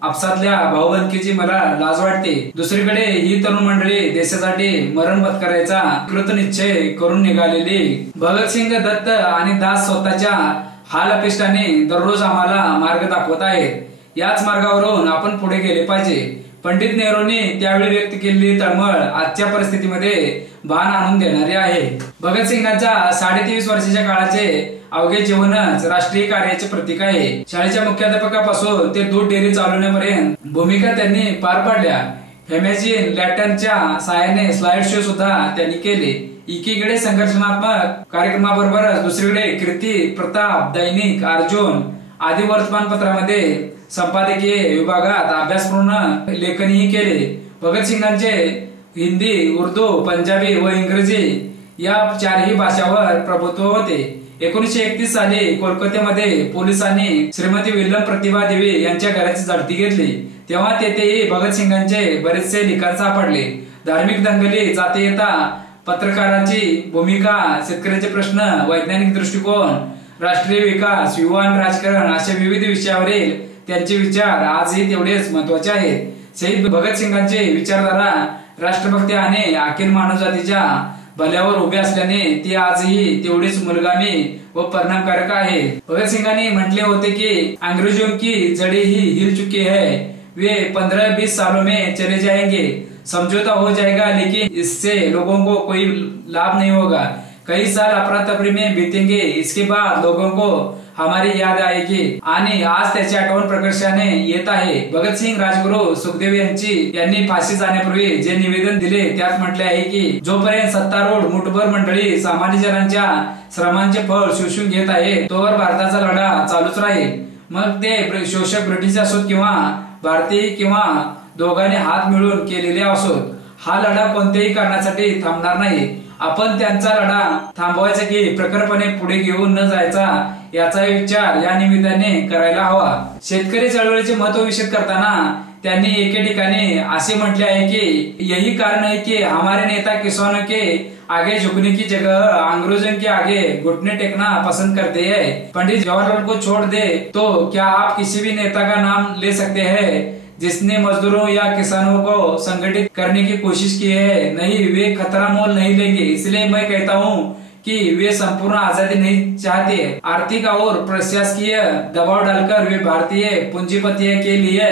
आपसातल्या भाऊबंदकीची मला लाज वाटते। दुसरीकडे ही तरुण मंडळी देशासाठी मरण पत्करायचा कृतनिश्चय करून निघालेली भगतसिंग, दत्त आणि दास स्वतःच्या हालअपेष्टाने दररोज आम्हाला मार्ग दाखवत आहेत। याच मार्गावरून आपण पुढे गेले पाहिजे। पंडित नेहरूंनी त्यावेळी व्यक्त केलेली तळमळ आजच्या परिस्थितीमध्ये भान आणून देणारी आहे। भगतसिंगांच्या 23.5 वर्षाच्या काळाचे अवघे जीवनच राष्ट्रीय कार्याचे प्रतीक आहे। शाळेच्या मुख्याध्यापकापासून ते दूध डेअरी चालवण्यापर्यंत भूमिका त्यांनी पार पाडल्या। फेमॅजिन लॅटनच्या सहाय्याने स्लाइड शो सुद्धा त्यांनी केले। एकीकडे संघर्षात्मक कार्यक्रमाबरोबरच दुसरीकडे कीर्ती, प्रताप, दैनिक, अर्जुन आदी वर्तमानपत्रामध्ये संपादकीय विभागात अभ्यासपूर्ण लेखनही केले। भगतसिंगांचे हिंदी, उर्दू, पंजाबी व इंग्रजी या 4ही भाषांवर प्रभुत्व होते। 1931 साली कोलकात्यामध्ये पोलिसांनी श्रीमती विल्यम प्रतिभा देवी यांच्या घराची झडती घेतली, तेव्हा तेथेही भगतसिंगांचे बरेचसे लिखाण सापडले। धार्मिक दंगली, जातीयता, पत्रकारांची भूमिका, शेतकऱ्यांचे प्रश्न, वैज्ञानिक दृष्टिकोन, राष्ट्रीय विकास, युवान राजकारण अशा विविध विषयावरील त्यांचे विचार आजही तेवढेच महत्वाचे आहेत। शहीद भगतसिंगांचे विचारधारा राष्ट्रभक्ती आणि अखिल मानवजातीच्या भल्यावर उभे असल्याने ती आजही तेवढीच मूलगामी व परिणामकारक आहे। भगतसिंगांनी म्हटले होते की अंग्रेजों की जड़ी ही हिल चुकी है, वे 15-20 सालों में चले जाएंगे, समझौता हो जाएगा लेकिन इससे लोगों को कोई लाभ नहीं होगा। कई साल अफरातफरी में बीतेंगे, इसके बाद लोगों को हमारी याद आएगी आणि आज त्याची आठवण प्रकर्षाने येत आहे। भगतसिंग राजगुरू सुखदेव यांनी फाशी जाण्यापूर्वी जे निवेदन दिले त्यात म्हटले आहे की जोपर्यंत सत्तारूढ मुठभर मंडळी सामान्य जनांच्या श्रमांचे फळ शोषून घेत आहे तोवर भारताचा लढा चालूच राहील। मग ते शोषक ब्रिटिश असोत किंवा भारतीय किंवा दोघांनी हात मिळून केलेले असोत, हा लढा कोणत्याही कारणासाठी थांबणार नाही। आपण त्यांचा लढा थांबवायचा की प्रखरपणे पुढे घेऊन न जायचा याचा विचार या निमित्ताने करायला हवा। शेतकरी चळवळीचे महत्व विषद करताना त्यांनी एके ठिकाणी असे म्हटले आहे की यही कारण है कि हमारे नेता किसानों के आगे झुकने की जगह अंग्रेजों के आगे घुटने टेकना पसंद करते हैं। पंडित जवाहरलाल को छोड़ दे तो क्या आप किसी भी नेता का नाम ले सकते हैं जिसने मजदूरों या किसानों को संगठित करने की कोशिश की है? नहीं, वे खतरा मोल नहीं लेंगे। इसलिए मैं कहता हूँ कि वे संपूर्ण आजादी नहीं चाहते। आर्थिक और प्रशासकीय दबाव डालकर वे भारतीय पूंजीपतियों के लिए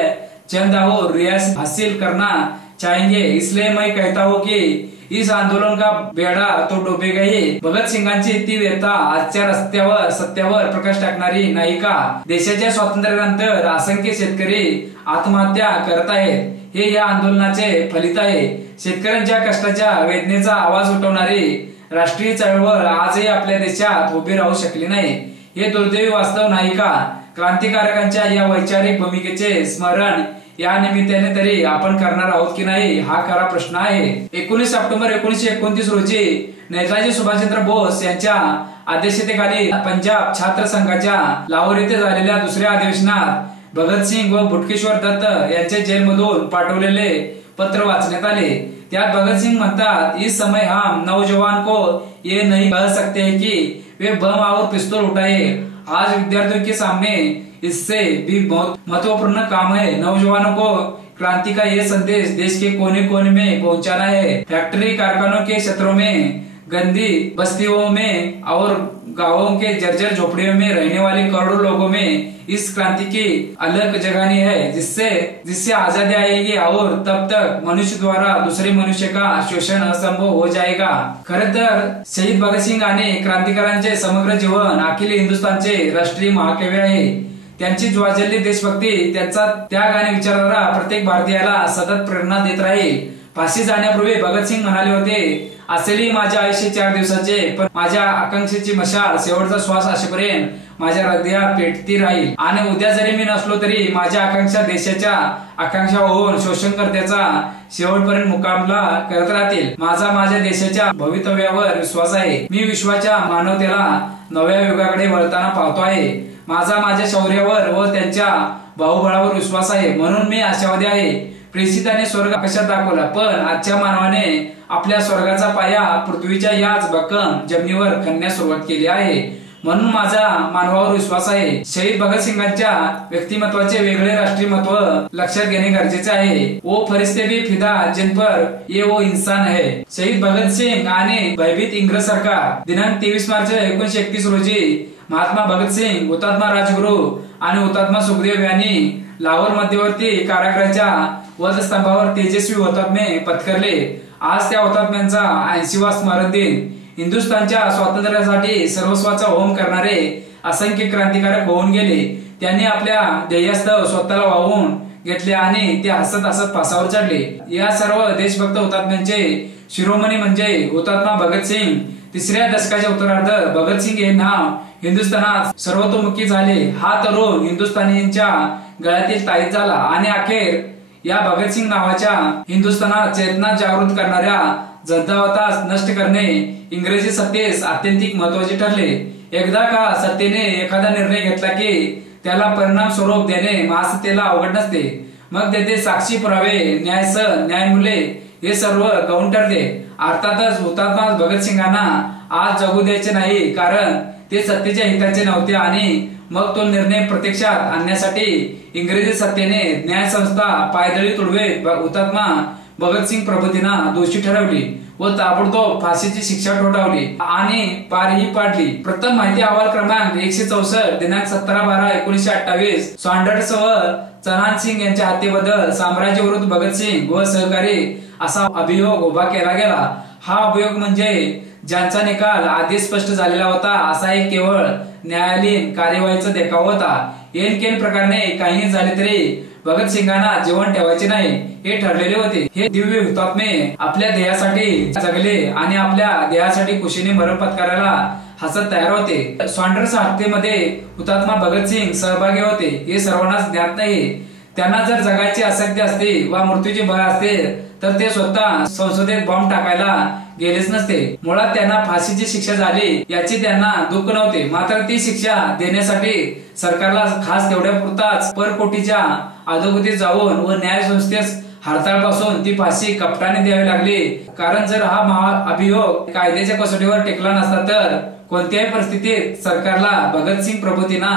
चंद और रियासत हासिल करना चाहेंगे। इसलिए मैं कहता हूँ कि इस आंदोलन का बेडा तो डुबेगा ही। भगतसिंगांची ती व्यथा आजच्या रस्त्यावर सत्यावर प्रकाश टाकणारी नाही का? देशाच्या स्वातंत्र्यानंतर असंख्य शेतकरी आत्महत्या करत आहेत, हे या आंदोलनाचे फलित आहे। शेतकऱ्यांच्या कष्टाच्या वेदनेचा आवाज उठवणारी राष्ट्रीय चळवळ आजही आपल्या देशात उभी राहू शकली नाही। हे दुर्दैवी वास्तव नाही का? क्रांतिकारकांच्या या वैचारिक भूमिकेचे स्मरण या निमित्ताने तरी आपण करणार आहोत की नाही, हा खरा प्रश्न आहे। 19 ऑक्टोबर 1929 रोजी नेताजी सुभाषचंद्र बोस यांच्या अध्यक्षतेखाली पंजाब छात्र संघाच्या लाहोर येथे झालेल्या दुसऱ्या अधिवेशनात भगतसिंग व बुटकेश्वर दत्त यांचे जेलमधून पाठवलेले पत्र वाचण्यात आले। त्यात भगतसिंग म्हणतात, इस समय हम नौजवान को ये नहीं कह सकते हैं कि वे बम और पिस्तौल उठाए। आज विद्यार्थियों के सामने इससे भी बहुत महत्वपूर्ण काम है। नौजवानों को क्रांति का ये संदेश देश के कोने कोने में पहुंचाना है। फैक्ट्री कारखानों के क्षेत्रों में, गंदी बस्तियों में और गांवों के जर्जर झोपड़ियों में रहने वाले करोड़ों लोगों में इस क्रांति की अलग जगानी है, जिससे आजादी आएगी और तब तक मनुष्य द्वारा दूसरे मनुष्य का शोषण असंभव हो जाएगा। खरं तर शहीद भगतसिंग आणि क्रांतिकारांचे समग्र जीवन अखिल हिंदुस्थानचे राष्ट्रीय महाकाव्य आहे। त्यांची ज्वाजलेली देशभक्ती, त्यांचा त्याग आणि विचारधारा प्रत्येक भारतीयाला सतत प्रेरणा देत राहील। फाशी जाण्यापूर्वी भगतसिंग म्हणाले होते, असेलही माझ्या आयुष्य 4 दिवसाचे, पण माझ्या आकांक्षेची मशाल शेवटचा श्वास असेपर्यंत माझ्या हृदयात पेटती राहील। आणि उद्या जरी मी नसलो तरी माझ्या आकांक्षा देशाच्या आकांक्षा होऊन शोषणकर्त्याचा शेवटपर्यंत मुकाबला करत राहतील। माझ्या देशाच्या भवितव्यावर विश्वास आहे। मी विश्वाच्या मानवतेला नव्या युगाकडे वळताना पाहतो आहे। माझ्या शौर्यावर व त्यांच्या बाहुबळावर विश्वास आहे, म्हणून मी आशावादी आहे। प्रेषिताने स्वर्ग आकाशात दाखवला, पण आजच्या मानवाने आपल्या स्वर्गाचा पाया पृथ्वीच्या याच भक्कम जमिनीवर खणण्यास सुरुवात केली आहे, म्हणून माझा मानवावर विश्वास आहे। शहीद भगतसिंगांच्या व्यक्तिमत्वाचे वेगळे राष्ट्रीय महत्व लक्षात घेणे गरजेचे आहे। वो फरिश्ते भी फिदा जिन पर ये वो इंसान है। शहीद भगतसिंग आणि भयभीत इंग्रज सरकार दिनांक 23 मार्च 1931 रोजी महात्मा भगतसिंग, हुतात्मा राजगुरू आणि हुतात्मा सुखदेव यांनी लाहोर मध्यवर्ती कारागृहाच्या वधस्तंभावर तेजस्वी हुतात्मे पत्करले। आज त्या हुतात्म्यांचा 80वा स्मरण दिन। हिंदुस्थानच्या स्वातंत्र्यासाठी सर्वस्वाचा होम करणारे असंख्य क्रांतिकारक होऊन गेले। त्यांनी आपल्या ध्येयास्तव स्वतःला वाहून घेतले आणि ते हसत हसत फासावर चढले। या सर्व देशभक्त हुतात्म्यांचे शिरोमणी म्हणजे हुतात्मा भगतसिंग। 3ऱ्या दशकाच्या उत्तरार्ध भगतसिंग हे नाव हिंदुस्थानात सर्वतोमुखी झाले। हा तरुण हिंदुस्थानींच्या गळ्यातील ताईत झाला आणि अखेर या भगतसिंग नावाच्या हिंदुस्थानात चेतना जागृत करणाऱ्या जनतावादास नष्ट करणे इंग्रजी सत्तेस अत्यंतिक महत्वाचे ठरले। एकदा का सत्तेने एखादा निर्णय घेतला की त्याला परिणाम स्वरूप देणे महासत्तेला अवघड नसते। मग तेथे साक्षी पुरावे, न्यायमूल्ये हे सर्व गौण ठरते। अर्थातच हुतात्मा भगतसिंगांना आज जगू द्यायचे नाही, कारण ते सत्तेच्या हिताचे नव्हते आणि मग तो निर्णय प्रत्यक्षात आणण्यासाठी इंग्रजी सत्तेने न्याय संस्था पायदळी तुडवीत हुतात्मा भगतसिंग प्रभूतींना दोषी ठरवली व ताबडतोब फाशीची शिक्षा ठोठावली आणि पारही पाडली। प्रथम माहिती अहवाल क्रमांक 164 दिनांक 17/12/1928 सॉन्डर्स व चन्हान सिंग यांच्या हत्येबद्दल साम्राज्य विरुद्ध भगतसिंग व सहकारी असा अभियोग उभा केला गेला। हा अभियोग म्हणजे ज्यांचा निकाल आधीच स्पष्ट झालेला होता असा एक केवळ न्यायालयीन कार्यवाहीचा देखावा होता। एनकेन प्रकारे काही झाले तरी भगतसिंगांना जीवन ठेवायचे नाही हे ठरलेले होते। हे दिव्य हुतात्मे आपल्या ध्येयासाठी जगले आणि आपल्या ध्येयासाठी खुशीने मरण पत्करायला हसत तयार होते। सॉन्डर्स हत्येमध्ये हुतात्मा भगतसिंग सहभागी होते हे सर्वांनाच ज्ञात नाही। त्यांना जर जगायची आसक्ती असते वा मृत्यूची भय असते तर ते स्वतः संसदेत बॉम्ब टाकायला गेलेच नसते। मुळात त्यांना फाशीची शिक्षा झाली याची त्यांना दुःख नव्हते, मात्र ती शिक्षा देण्यासाठी सरकारला खास तेवढ्या पुरताच परकोटीच्या अधोगतीत जाऊन व न्याय संस्थेस हरताळपासून ती फाशी कपटाने द्यावी लागली। कारण जर हा महाअभियोग कायद्याच्या कसोटीवर टेकला नसता तर कोणत्याही परिस्थितीत सरकारला भगतसिंग प्रभूतींना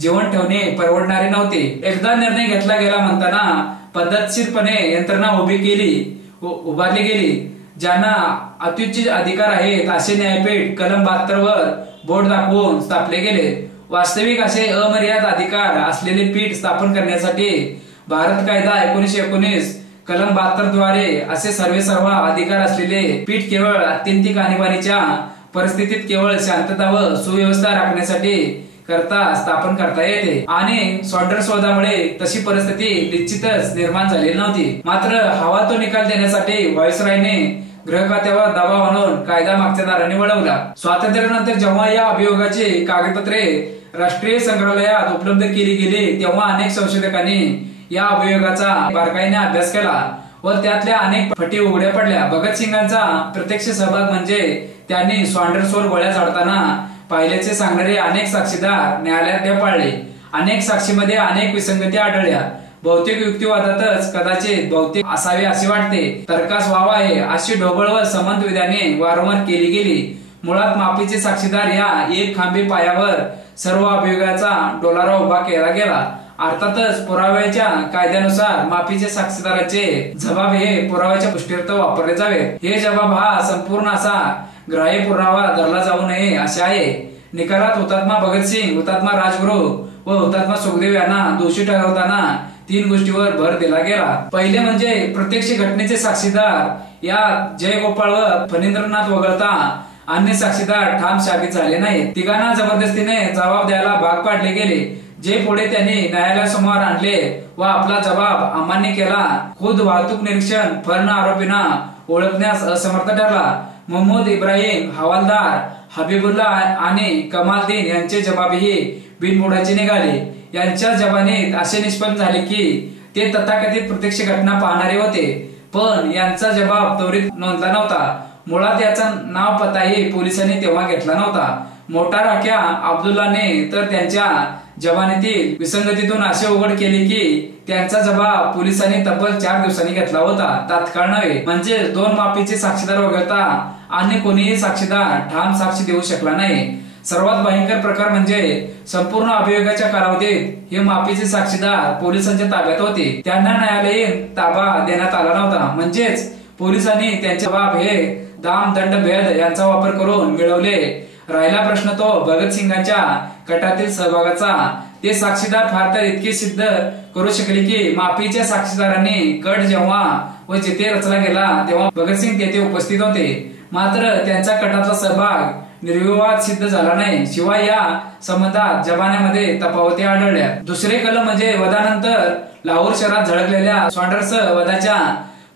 जीवन ठेवणे परवडणारे नव्हते। एकदा निर्णय घेतला गेला म्हणताना पद्धतशीरपणे यंत्रणा उभारली गेली। ज्यांना अत्युच्च अधिकार आहेत असे न्यायपीठ कलम 72 वर बोट दाखवून स्थापले गेले। वास्तविक असे अमर्याद अधिकार असलेले पीठ स्थापन करण्यासाठी भारत कायदा 1919 कलम 72 द्वारे असे सर्वेसर्वा अधिकार असलेले पीठ केवळ अत्यंतिक आणीबाणीच्या परिस्थितीत केवळ शांतता व सुव्यवस्था राखण्यासाठी स्थापन करता येते आणि सॉन्डर्स शोधामुळे तशी परिस्थिती निश्चितच निर्माण झालेली नव्हती। मात्र हवा तो निकाल देण्यासाठी व्हाईसरॉयने गृह खात्यावर दबाव आणून कायदा मागच्या दाराने वळवला। स्वातंत्र्यानंतर जेव्हा या अभियोगाची कागदपत्रे राष्ट्रीय संग्रहालयात उपलब्ध केली गेली तेव्हा अनेक संशोधकांनी या अभियोगाचा बारकाईने अभ्यास केला व त्यातल्या अनेक फटी उघड्या पडल्या। भगतसिंगांचा प्रत्यक्ष सहभाग म्हणजे त्यांनी सॉन्डर्सवर गोळ्या झाडताना पाहिल्याचे सांगणारे अनेक साक्षीदार न्यायालयात पाळले। अनेक साक्षीमध्ये अनेक विसंगती आढळल्या। बहुतेक युक्तिवादातच कदाचित बहुतेक असावे असे वाटते। तर्कास वाव आहे अशी ढोबळ व समंत विधाने वारंवार केली गेली। मुळात माफीचे साक्षीदार या एक खांबी पायावर सर्व अभियोगाचा डोलारा उभा केला गेला। अर्थातच पुराव्याच्या कायद्यानुसार माफीचे साक्षीदाराचे जबाब हे पुराव्याच्या पुष्टीर्थ वापरले जावे। हे जबाब हा संपूर्ण असा ग्राह्य पुरावा धरला जाऊ नये असे आहे। निकालात हुतात्मा भगतसिंग, हुतात्मा राजगुरू व हुतात्मा सुखदेव यांना दोषी ठरवताना 3 गोष्टीवर भर दिला गेला। पहिले म्हणजे प्रत्यक्ष घटनेचे साक्षीदार या जयगोपाळ व फणींद्रनाथ वगळता अन्य साक्षीदार ठाम साबित झाले नाही। तिघांना जबरदस्तीने जबाब द्यायला भाग पाडले गेले, जे पुढे त्यांनी न्यायालयासमोर आणले व आपला जबाब अमान्य केला। खुद वाहतूक निरीक्षण फर्न आरोपींना ओळखण्यास असमर्थ ठरला। मोहम्मद इब्राहिम, हवालदार हबीबुल्ला आणि कमालदीन यांचे जबाबही बिनबुडाचे निघाले। यांच्या जबानीत असे निष्पन्न झाले की ते तथाकथित प्रत्यक्ष घटना पाहणारे होते, पण यांचा जबाब त्वरित नोंदला नव्हता। मुळात याचा नाव पत्ताही पोलिसांनी तेव्हा घेतला नव्हता। मोटार हाक्या अब्दुल्लाने तर त्यांच्या जबानीतील विसंगतीतून असे उघड केले की त्यांचा जबाब पोलिसांनी तब्बल 4 दिवसांनी घेतला होता, तात्काळ नव्हे। म्हणजे 2 माफीचे साक्षीदार वगळता आणि कोणीही साक्षीदार ठाम साक्षी देऊ शकला नाही। सर्वात भयंकर प्रकार म्हणजे संपूर्ण अभियोगाच्या कालावधीत हे माफीचे साक्षीदार पोलिसांच्या ताब्यात होते, त्यांना न्यायालयीन ताबा देण्यात आला नव्हता। म्हणजेच पोलिसांनी त्यांचे जबाब हे दाम दंड भेद यांचा वापर करून मिळवले। राहिला प्रश्न तो भगतसिंगांच्या कटातील सहभागाचा। ते साक्षीदार फार तर इतके सिद्ध करू शकले की माफीच्या साक्षीदारांनी कट जेव्हा व जिथे रचला गेला तेव्हा भगतसिंग तेथे उपस्थित होते, मात्र त्यांचा कटातला सहभाग निर्विवाद सिद्ध झाला नाही। शिवाय या संबंधात जबान्यामध्ये तफावती आढळल्या। दुसरे कलम म्हणजे वधानंतर लाहोर शहरात झळकलेल्या सॉन्डर्स वधाच्या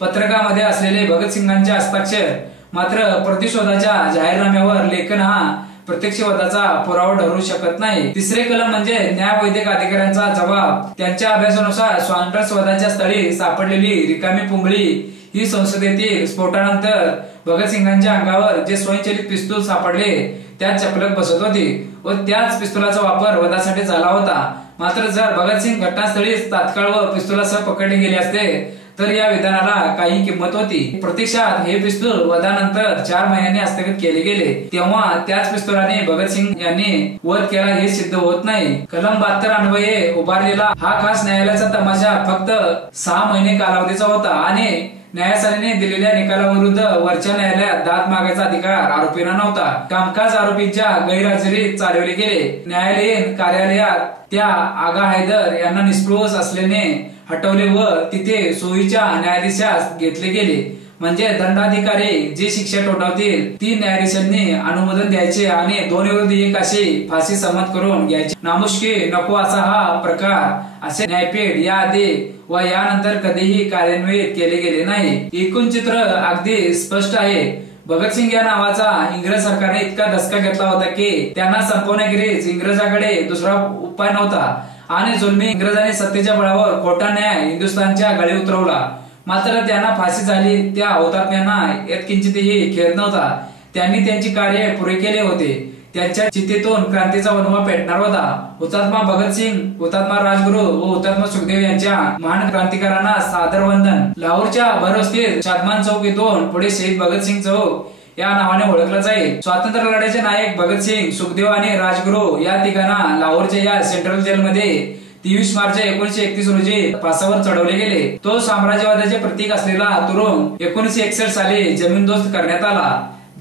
पत्रकामध्ये असलेले भगतसिंगांचे हस्ताक्षर। मात्र प्रतिशोधाच्या जाहीरनाम्यावर लेखन हा प्रत्यक्ष वधाचा पुरावा ठरू शकत नाही। तिसरे कलम म्हणजे न्यायवैद्यक अधिकाऱ्यांचा जबाब। त्यांच्या अभ्यासानुसार सॉन्डर्स वधाच्या स्थळी सापडलेली रिकामी पुंगळी ही संसदेतील स्फोटानंतर भगतसिंगांच्या अंगावर जे स्वयंचलित पिस्तूल सापडले त्यात चपलक बसत होती व त्याच पिस्तुलाचा वापर वधासाठी झाला होता। मात्र जर भगतसिंग घटनास्थळीच तात्काळ व पिस्तुलासह पकडले गेले असते तर या विधानाला काही किंमत होती। प्रत्यक्षात हे पिस्तूल वधानंतर 4 महिन्यांनी हस्तगत केले गेले, तेव्हा त्याच पिस्तुलाने भगतसिंग यांनी वध केला हे सिद्ध होत नाही। कलम 72 अन्वये उभारलेला हा खास न्यायालयाचा तमाशा फक्त 6 महिने कालावधीचा होता आणि न्यायालयाने दिलेल्या निकालाविरुद्ध वरच्या न्यायालयात दाद मागायचा अधिकार आरोपींना नव्हता। कामकाज आरोपींच्या गैरहजेरीत चालवले गेले। न्यायालयीन कार्यालयात त्या आगा हैदर यांना निष्प्रभ असल्याने हटवले व तिथे सोयीच्या न्यायाधीशास घेतले गेले। म्हणजे दंडाधिकारी जी शिक्षा ठोठावतील ती न्यायाधीशांनी अनुमोदन द्यायचे आणि 2 विरुद्ध 1 अशी फाशी संमत करून घ्यायची। नामुष्की नको असा हा प्रकार असे न्यायपीठ याआधी व यानंतर कधीही कार्यान्वित केले गेले नाही। एकूण चित्र अगदी स्पष्ट आहे। भगतसिंग या नावाचा इंग्रज सरकारने इतका धसका घेतला होता की त्यांना संपवण्याखेरीज इंग्रजाकडे दुसरा उपाय नव्हता आणि जुलमी इंग्रजांनी सत्तेच्या बळावर खोटा न्याय हिंदुस्थानच्या गळी उतरवला। मात्र त्यांना फाशी झाली त्या हुतात्म्यांना यात किंचितही खेद नव्हता। त्यांनी त्यांची कार्य पुरे केले होते। त्यांच्या चितेतून क्रांतीचा वनवा पेटणार होता। हुतात्मा भगतसिंग, हुतात्मा राजगुरू व हुतात्मा सुखदेव यांच्या महान क्रांतिकारांना सादर वंदन। लाहोरच्या भरवस्तीत शादमान चौक इथून पुढे शहीद भगतसिंग चौक या नावाने ओळखला जाईल। स्वातंत्र्य लढ्याचे नायक भगतसिंग, सुखदेव आणि राजगुरू या तिघांना लाहोरच्या या सेंट्रल जेलमध्ये 23 मार्च 1931 रोजी फासावर चढवले गेले। तो साम्राज्यवादाचे प्रतीक असलेला तुरुंग 1961 साली जमीनदोस्त करण्यात आला।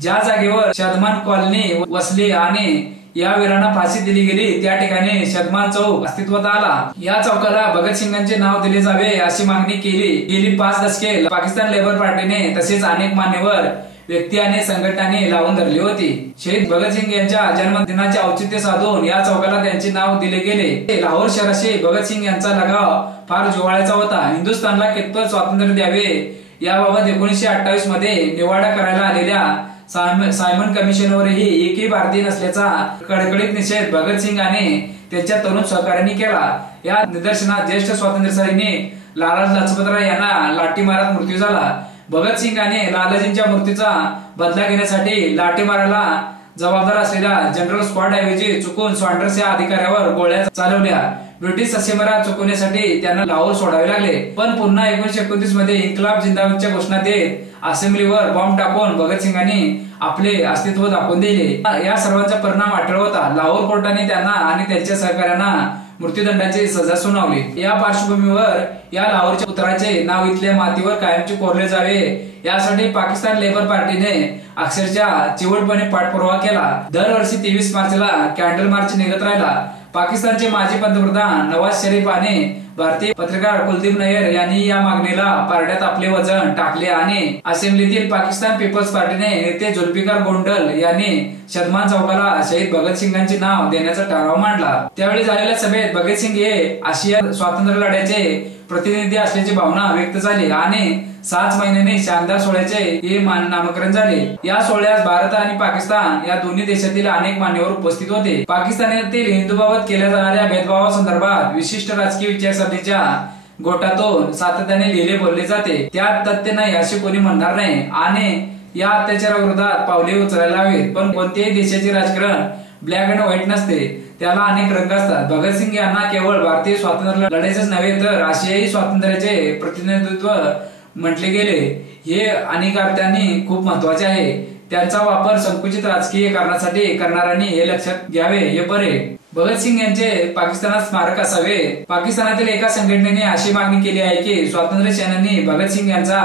ज्या जागेवर शादमान कॉलनी वसली आणि या वीरांना फाशी दिली गेली त्या ठिकाणी शादमान चौक अस्तित्वात आला। या चौकाला भगतसिंगांचे नाव दिले जावे अशी मागणी गेली 5 दशके पाकिस्तान लेबर पार्टीने तसेच अनेक मान्यवर व्यक्ती आणि संघटनांनी लावून धरली होती। शहीद भगतसिंग यांच्या जन्मदिनाचे औचित्य साधून या चौकाला त्यांचे नाव दिले गेले। लाहोर शहराशी भगतसिंग यांचा लगाव फार जिव्हाळ्याचा होता। हिंदुस्थानला कितपत स्वातंत्र्य द्यावे याबाबत 1928 मध्ये निवाडा करायला आलेल्या सायमन कमिशनवरही एकही भारतीय नसल्याचा कडकडीत निषेध भगतसिंग आणि त्यांच्या तरुण सहकार्यांनी केला। या निदर्शनात ज्येष्ठ स्वातंत्र्य सैनिक लाला लजपतराय यांना लाठीमारात मृत्यू झाला। भगतसिंगाने लालाजींच्या मृत्यूचा बदला घेण्यासाठी लाठीमाराला जबाबदार असलेल्या जनरल स्क्वॉड ऐवजी चुकून सॉन्डर्स या अधिकाऱ्यावर गोळ्या चालवल्या। ब्रिटिश ससेमरा चुकवण्यासाठी त्यांना लाहोर सोडावे लागले, पण पुन्हा 1929 मध्ये इन्कलाब जिंदाबादच्या घोषणा देत असेंब्लीवर बॉम्ब टाकून भगतसिंगांनी आपले अस्तित्व दाखवून दिले। या सर्वांचा परिणाम अटळ होता। लाहोर कोर्टाने त्यांना आणि त्यांच्या सहकाऱ्यांना मृत्यूदंडाची सजा सुनावली। या पार्श्वभूमीवर या लाहोरच्या पुत्राचे नाव इथल्या मातीवर कायमचे कोरले जावे यासाठी पाकिस्तान लेबर पार्टीने अक्षरशः चिवटपणे पाठपुरावा केला। दरवर्षी 23 मार्चला कॅन्डल मार्च निघत राहिला। पाकिस्तानचे माजी पंतप्रधान नवाज शरीफ आणि भारतीय पत्रकार कुलदीप नय्यर यांनी या मागणीला पारड्यात आपले वजन टाकले आणि असेंब्लीतील पाकिस्तान पीपल्स पार्टीने नेते जुल्फिकार गोंडल यांनी शतमान चौकाला शहीद भगतसिंगांचे नाव देण्याचा ठराव मांडला। त्यावेळी झालेल्या सभेत भगतसिंग हे आशिया स्वातंत्र्य लढ्याचे प्रतिनिधी असल्याची भावना व्यक्त झाली आणि 7 महिन्यांनी शानदार सोहळ्याचे हे नामकरण झाले। या सोहळ्यास भारत आणि पाकिस्तान या दोन्ही देशातील अनेक मान्यवर उपस्थित होते। पाकिस्तानातील हिंदूबाबत केल्या जाणाऱ्या भेदभावासंदर्भात विशिष्ट राजकीय विचारसरणीच्या गोटातून सातत्याने लिहिले बोलले जाते। त्यात तथ्य नाही असे कोणी म्हणणार नाही आणि या अत्याचाराविरोधात पावले उचलायला हवीत। पण कोणत्याही देशाचे राजकारण ब्लॅक अँड व्हाईट नसते, त्याला अनेक रंग असतात। भगतसिंग यांना केवळ भारतीय स्वातंत्र्य लढायचेच नव्हे तर आशियाई स्वातंत्र्याचे प्रतिनिधित्व म्हटले गेले हे अनेक अर्थांनी खूप महत्वाचे आहे। त्यांचा वापर संकुचित राजकीय कारणासाठी करणाऱ्यांनी हे लक्षात घ्यावे हे बरे। भगतसिंग यांचे पाकिस्तानात स्मारक असावे। पाकिस्तानातील एका संघटनेने अशी मागणी केली आहे की स्वातंत्र्य सेनानी भगतसिंग यांचा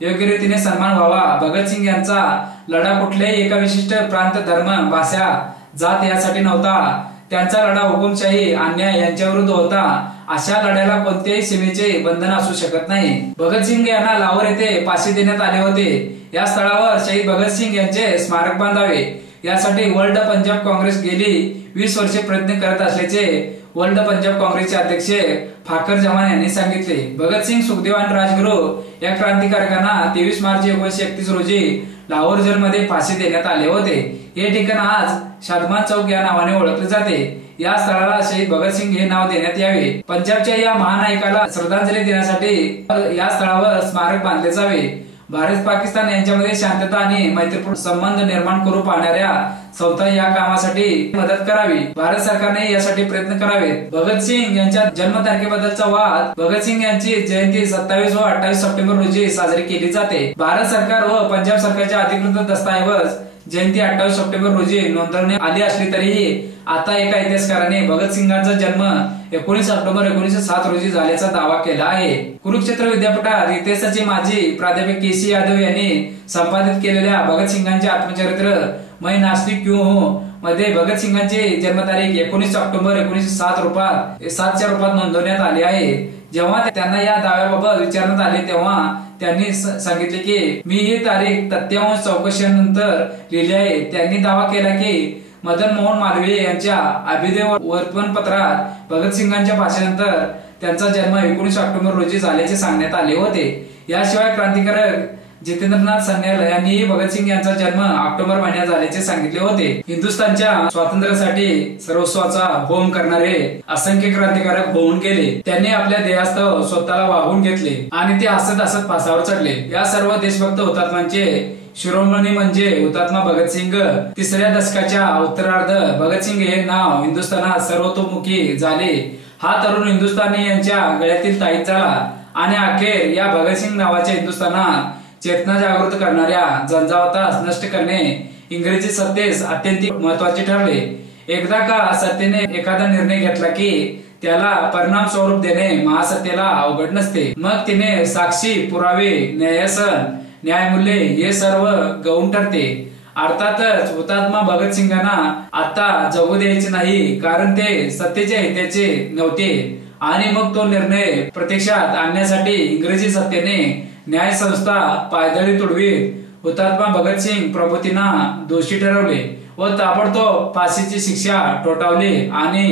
योग्य रीतीने सन्मान व्हावा। भगतसिंग यांचा लढा कुठल्याही एका विशिष्ट प्रांत, धर्म, भाषा, जात यासाठी नव्हता। त्यांचा लढा हुकुमशाही, अन्याय यांच्याविरुद्ध होता। अशा लढ्याला कोणत्याही सीमेचे बंधन असू शकत नाही। भगतसिंग यांना लाहोर येथे फाशी देण्यात आले होते। या स्थळावर शहीद भगतसिंग यांचे स्मारक बांधावे यासाठी वर्ल्ड पंजाब काँग्रेस गेली 20 वर्षे प्रयत्न करत असल्याचे वर्ल्ड पंजाब काँग्रेसचे अध्यक्ष फाखर जमान यांनी सांगितले। भगतसिंग, सुखदेव आणि राजगुरू या क्रांतिकारकांना 23 मार्च 1931 रोजी लाहोर जेलमध्ये फाशी देण्यात आले होते। हे ठिकाण आज शादमान चौक या नावाने ओळखले जाते। या स्थळाला शहीद भगतसिंग हे नाव देण्यात यावे। पंजाबच्या या महानायकाला श्रद्धांजली देण्यासाठी या स्थळावर स्मारक बांधले जावे। भारत पाकिस्तान यांच्यामध्ये शांतता आणि मैत्रीपूर्ण संबंध निर्माण करू पाहणाऱ्या संस्था या कामासाठी मदत करावी। भारत सरकारने यासाठी प्रयत्न करावेत। भगतसिंग यांच्या जन्मतारखेबद्दलचा वाद। भगतसिंग यांची जयंती 27 व 28 सप्टेंबर रोजी साजरी केली जाते। भारत सरकार व पंजाब सरकारच्या अधिकृत दस्तऐवज जयंती 28 सप्टेंबर रोजी नोंदवण्यात आली असली तरीही आता एका इतिहासकाराने भगतसिंगांचा जन्म 19 ऑक्टोबर 1907 रोजी झाल्याचा दावा केला आहे। कुरुक्षेत्र विद्यापीठात इतिहासाचे माजी प्राध्यापक के.सी. यादव यांनी संपादित केलेल्या भगतसिंगांचे आत्मचरित्र मैं नास्तिक क्यों हूं मध्ये भगतसिंगांची जन्मतारीख 19 ऑक्टोबर 1907 च्या रूपात नोंदवण्यात आली आहे। जेव्हा त्यांना या दाव्याबाबत विचारण्यात आले तेव्हा त्यांनी सांगितले की मी ही तारीख तथ्यांश चौकशीनंतर लिहिली आहे। त्यांनी दावा केला की मदन मोहन मालवीय यांच्या अभिदेय वर्तमानपत्रात भगतसिंगांच्या भाषणानंतर त्यांचा जन्म 19 ऑक्टोबर रोजी झाल्याचे सांगण्यात आले होते। याशिवाय क्रांतिकारक जितेंद्रनाथ सन्याल यांनीही भगतसिंग यांचा जन्म ऑक्टोबर महिन्यात झाल्याचे सांगितले होते। हिंदुस्थानच्या स्वातंत्र्यासाठी सर्वस्वाचा होम करणारे असंख्य क्रांतिकारक होऊन गेले। त्यांनी आपल्या देहास्तव स्वतःला वाहून घेतले आणि ते हसत हसत फासावर चढले। या सर्व देशभक्त हुतात्म्यांचे शिरोमणी म्हणजे हुतात्मा भगतसिंग। 3ऱ्या दशकाच्या उत्तरार्ध भगतसिंग हे नाव हिंदुस्थानात सर्वतोमुखी झाले। हा तरुण हिंदुस्थानी यांच्या गळ्यातील ताईत झाला आणि अखेर या भगतसिंग नावाच्या हिंदुस्थानात चेतना जागृत करणाऱ्या झंझावातास नष्ट करणे इंग्रजी सत्तेस अत्यंत महत्वाचे ठरले। एकदा का सत्तेने एखादा निर्णय घेतला की त्याला परिणाम स्वरूप देणे महासत्तेला अवघड नसते। मग तिने साक्षी, पुरावे, न्यायासन, न्यायमूल्य हे सर्व गौण ठरते। अर्थातच हुतात्मा भगतसिंगांना आता जगू द्यायचे नाही, कारण ते सत्तेच्या हिताचे नव्हते आणि मग तो निर्णय प्रत्यक्षात आणण्यासाठी इंग्रजी सत्तेने न्याय संस्था पायदळी तुडवीत हुतात्मा भगतसिंग प्रभूतींना दोषी ठरवले व ताबडतोब फाशीची शिक्षा ठोठावली आणि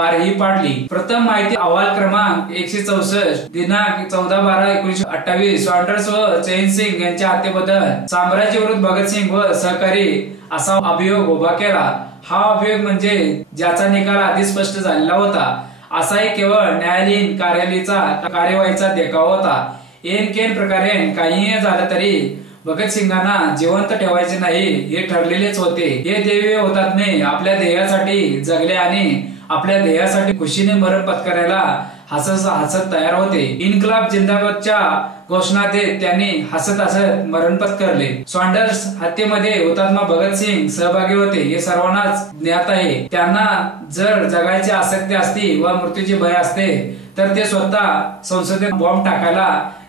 बारही पाडली. प्रथम माहिती अहवाल क्रमांक 164 दिनांक 14/12/1928 सॉन्डर्स व चैन सिंग यांच्या हत्येबद्दल साम्राज्यविरुद्ध भगतसिंग व सहकारी असा अभियोग उभा केला. हा अभियोग म्हणजे ज्याचा निकाल आधी स्पष्ट झालेला होता. असाही केवळ न्यायालयीन कार्यवाहीचा देखावा होता. केन प्रकारे काहीही झालं तरी भगतसिंगांना जिवंत ठेवायचे नाही हे ठरलेलेच होते. हे ध्येय हुतात्मे आपल्या ध्येयासाठी जगले आणि आपल्या ध्येयासाठी खुशीने मरण पत्करायला हसत तयार होते. इन्कलाब जिंदाबादच्या घोषणा देत त्यांनी हसत मरण पत्करले. सॉन्डर्स हत्येमध्ये हुतात्मा भगतसिंग सहभागी होते हे सर्वांनाच ज्ञात आहे. त्यांना जर जगायची आसक्ती असती व मृत्यूची भय असते तर ते स्वतः संसदेत बॉम्ब टाकायला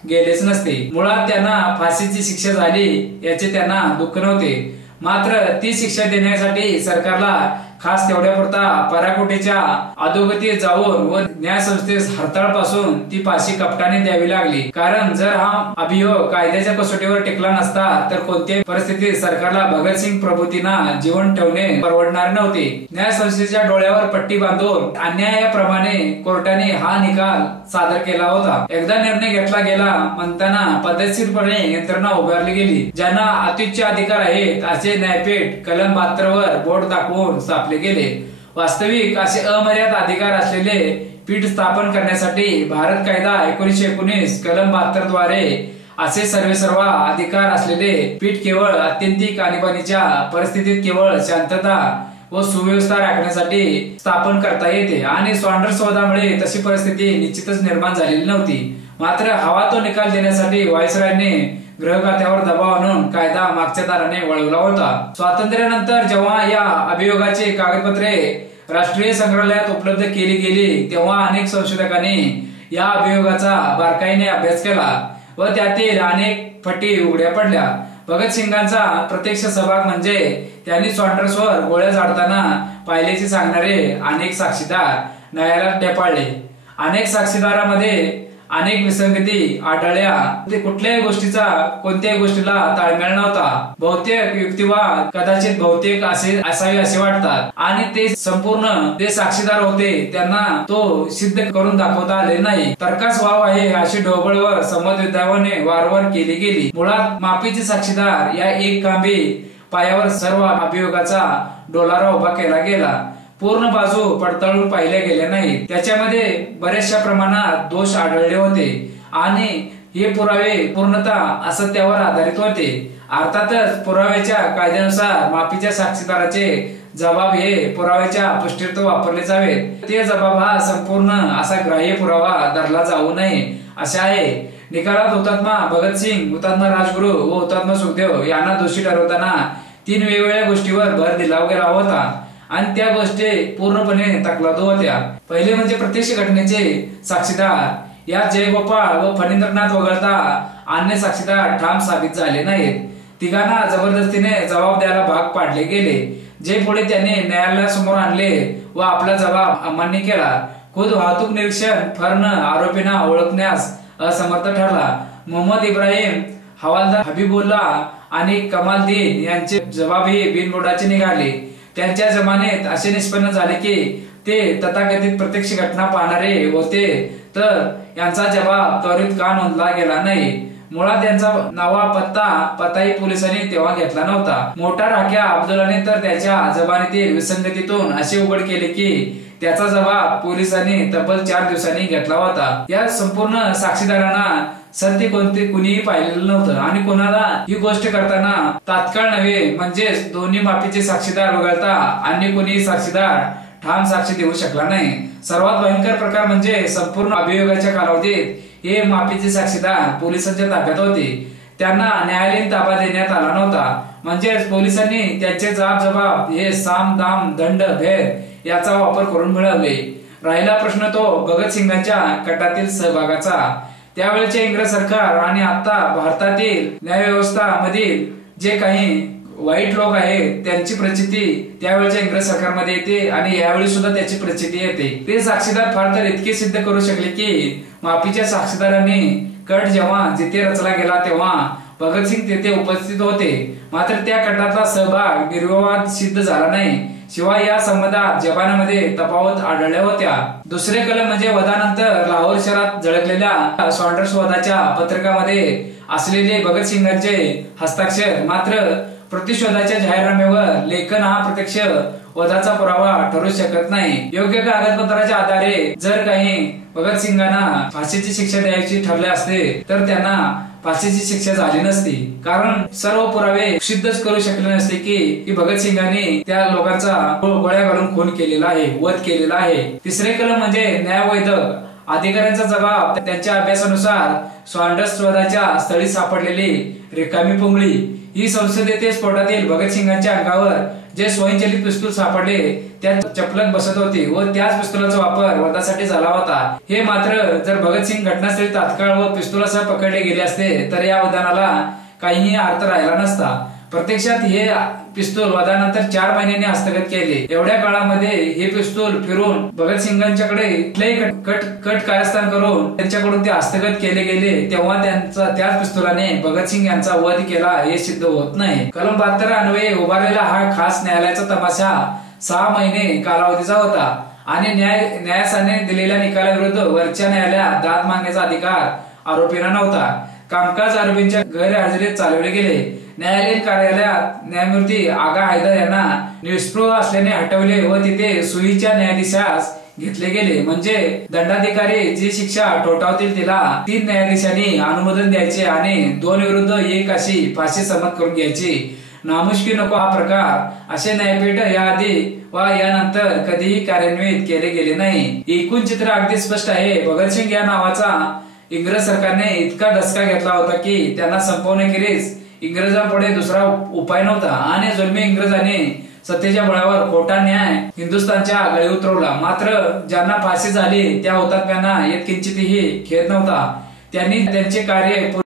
गेलेच नसते. मुळात त्यांना फाशीची शिक्षा झाली याचे त्यांना दुःख नव्हते. मात्र ती शिक्षा देण्यासाठी सरकारला खास तेवढ्यापुरता पराकोटीच्या अधोगती जाऊन व न्यायसंस्थेस हरताळ पासून ती फाशी कपटाने द्यावी लागली. कारण जर हा अभियोग कायद्याच्या कसोटीवर टिकला नसता तर कोणत्याही परिस्थितीत सरकारला भगतसिंग प्रभूतींना जीवन ठेवणे परवडणार नव्हते. न्यायसंस्थेच्या डोळ्यावर पट्टी बांधून अन्यायाप्रमाणे कोर्टाने हा निकाल सादर केला होता. एकदा निर्णय घेतला गेला म्हणताना पद्धतशीरपणे यंत्रणा उभारली गेली. ज्यांना अत्युच्च अधिकार आहेत असे न्यायपीठ कलम 72 वर बोट दाखवून स्थापले गेले. वास्तविक असे अमर्याद अधिकार असलेले पीठ स्थापन करण्यासाठी भारत कायदा 1919 कलम 72 द्वारे असे सर्वेसर्वा अधिकार असलेले पीठ केवळ आत्यंतिक आणीबाणीच्या परिस्थितीत केवळ शांतता व सुव्यवस्था राखण्यासाठी स्थापन करता येते आणि सॉन्डर्स वादामुळे तशी परिस्थिती निश्चितच निर्माण झालेली नव्हती. मात्र हवा तो निकाल देण्यासाठी व्हायसरॉयने गृह खात्यावर दबाव आणून कायदा मागच्या दाराने वळवला होता. स्वातंत्र्यानंतर जेव्हा या अभियोगाची कागदपत्रे राष्ट्रीय संग्रहालयात उपलब्ध केली गेली तेव्हा अनेक संशोधकांनी या अभियोगाचा बारकाईने अभ्यास केला व त्यातील अनेक फटी उघड्या पडल्या. भगतसिंगांचा प्रत्यक्ष सहभाग म्हणजे त्यांनी सॉन्डर्सवर गोळ्या झाडताना पाहिल्याचे सांगणारे अनेक साक्षीदार न्यायालयात ढेपाळले. अनेक साक्षीदारांमध्ये अनेक विसंगती आढळल्या. ते कुठल्याही गोष्टीचा कोणत्याही गोष्टीला ताळमेळ नव्हता. बहुतेक युक्तिवाद कदाचित बहुतेक असावे असे वाटतात आणि ते संपूर्ण जे साक्षीदार होते त्यांना तो सिद्ध करून दाखवता आले नाही. तर्कास वाव आहे अशी ढोबळ व संमतविधाने वारंवार केली गेली. मुळात माफीचे साक्षीदार या एक खांबी पायावर सर्व अभियोगाचा डोलारा उभा केला गेला. पूर्ण बाजू पडताळून पाहिल्या गेल्या नाहीत. त्याच्यामध्ये बऱ्याचशा प्रमाणात दोष आढळले होते आणि हे पुरावे पूर्णतः असत्यावर आधारित होते. अर्थातच पुराव्याच्या कायद्यानुसार माफीच्या साक्षीदाराचे जबाब हे पुराव्याच्या पुष्टीर्थ वापरले जावेत. ते जबाब हा संपूर्ण असा ग्राह्य पुरावा धरला जाऊ नये असे आहे. निकालात हुतात्मा भगतसिंग, हुतात्मा राजगुरू व हुतात्मा सुखदेव यांना दोषी ठरवताना 3 वेगवेगळ्या गोष्टीवर भर दिला गेला होता आणि त्या गोष्टी पूर्णपणे तकलादू होत्या. पहिले म्हणजे प्रत्यक्ष घटनेचे साक्षीदार यात जयगोपाळ व फणींद्रनाथ वगळता अन्य साक्षीदार ठाम साबित झाले नाहीत. तिघांना जबरदस्तीने जबाब द्यायला भाग पाडले गेले, जे पुढे त्यांनी न्यायालयासमोर आणले व आपला जबाब अमान्य केला. खुद वाहतूक निरीक्षण फर्न आरोपींना ओळखण्यास असमर्थ ठरला. मोहम्मद इब्राहिम, हवालदार हबीबुल्लाह आणि कमालदीन यांचे जबाबही बिनबुडाचे निघाले. त्यांच्या जमानेत असे निष्पन्न झाले की ते तथाकथित प्रत्यक्ष घटना पाहणारे होते तर यांचा जबाब त्वरित का नोंदला गेला नाही. मुळात त्यांचा नावा पत्ताही पोलिसांनी तेव्हा घेतला नव्हता. मोठा राख्या अब्दुल्लाने तर त्याच्या जबानीतील विसंगतीतून असे उघड केले की त्याचा जबाब पोलिसांनी तब्बल 4 दिवसांनी घेतला होता. या संपूर्ण साक्षीदारांना सत्य कुणीही पाहिलेलं नव्हतं आणि कोणाला ही गोष्ट करताना तात्काळ नव्हे म्हणजेच दोन्ही माफीचे साक्षीदार वगळता अन्य कोणीही साक्षीदार ठाम साक्षी देऊ शकला नाही. सर्वात भयंकर प्रकार म्हणजे संपूर्ण अभियोगाच्या कालावधीत हे माफीचे साक्षीदार पोलिसांच्या ताब्यात होते. त्यांना न्यायालयीन ताबा देण्यात आला नव्हता. म्हणजेच पोलिसांनी त्यांचे जबाब हे साम दाम दंड भेद याचा वापर करून मिळवले. राहिला प्रश्न तो भगतसिंगांच्या कटातील सहभागाचा. त्यावेळेचे इंग्रज सरकार आणि आता भारतातील न्यायव्यवस्था मधील जे काही वाईट लोक आहेत त्यांची प्रचिती त्यावेळेच्या इंग्रज सरकारमध्ये येते आणि यावेळी सुद्धा त्याची प्रचिती येते. ते साक्षीदार फार तर इतके सिद्ध करू शकले की माफीच्या साक्षीदारांनी कट जेव्हा जिथे रचला गेला तेव्हा भगतसिंग तेथे उपस्थित होते. मात्र त्या कटाचा सहभाग निर्विवाद सिद्ध झाला नाही. शिवाय या संबंधात जपानमध्ये तफावत आढळल्या होत्या. दुसरे कलम म्हणजे वधानंतर लाहोर शहरात झळकलेल्या सॉन्डर्स वधाच्या पत्रकामध्ये असलेले भगतसिंगांचे हस्ताक्षर. मात्र प्रतिशोधाच्या जाहीरनाम्यावर लेखन हा प्रत्यक्ष वधाचा पुरावा ठरू शकत नाही. योग्य कागदपत्राच्या आधारे जर काही भगतसिंगांना फाशीची शिक्षा द्यायची ठरले असते तर त्यांना फाशीची शिक्षा झाली नसती, कारण सर्व पुरावे सिद्धच करू शकले नसते की भगतसिंगांनी त्या लोकांचा गोळ्या घालून खून केलेला आहे, वध केलेला आहे. तिसरे कलम म्हणजे न्यायवैधक अधिकाऱ्यांचा जबाब. त्यांच्या अभ्यासानुसार सॉन्डर्स वधाच्या स्थळी सापडलेली रिकामी पुंगळी ही संसदेतील स्फोटातील भगतसिंगांच्या अंगावर जे स्वयंचलित पिस्तूल सापडले त्यात चपलक बसत होती व त्याच पिस्तुलाचा वापर वधासाठी झाला होता. हे मात्र जर भगतसिंग घटनास्थळी तात्काळ व पिस्तुलासह पकडले गेले असते तर या वधानाला काहीही अर्थ राहिला नसता. प्रत्यक्षात हे पिस्तूल वधानंतर 4 महिन्यांनी हस्तगत केले. एवढ्या काळामध्ये हे पिस्तूल फिरून भगतसिंगांच्याकडे कट कारस्थान करून त्यांच्याकडून ते हस्तगत केले गेले तेव्हा त्याच पिस्तुलाने भगतसिंग यांचा वध केला हे सिद्ध होत नाही. कलम 72 अन्वये उभारलेला हा खास न्यायालयाचा तमाशा 6 महिने कालावधीचा होता आणि न्यायालयाने दिलेल्या निकालाविरुद्ध वरच्या न्यायालयात दाद मागण्याचा अधिकार आरोपींना नव्हता. कामकाज आरोपींच्या गैरहजेरीत चालवले गेले. न्यायालयीन कार्यालयात न्यायमूर्ती आगा हैदर यांना निष्पृह असल्याने हटवले व तिथे सुईच्या न्यायाधीशास घेतले गेले. म्हणजे दंडाधिकारी जी शिक्षा ठोठावतील तिला 3 न्यायाधीशांनी अनुमोदन द्यायचे आणि 2 विरुद्ध 1 अशी फाशी सहमत करून घ्यायची. नामुष्की नको हा प्रकार असे न्यायपीठ याआधी वा यानंतर कधीही कार्यान्वित केले गेले नाही. एकूण चित्र अगदी स्पष्ट आहे. भगतसिंग या नावाचा इंग्रज सरकारने इतका धसका घेतला होता की त्यांना संपवण्याखेरीज इंग्रजांपुढे दुसरा उपाय नव्हता आणि जुलमी इंग्रजांनी सत्तेच्या बळावर खोटा न्याय हिंदुस्थानच्या गळी उतरवला. मात्र ज्यांना फाशी झाली त्या हुतात्म्यांना किंचितही खेद नव्हता. त्यांनी त्यांचे कार्य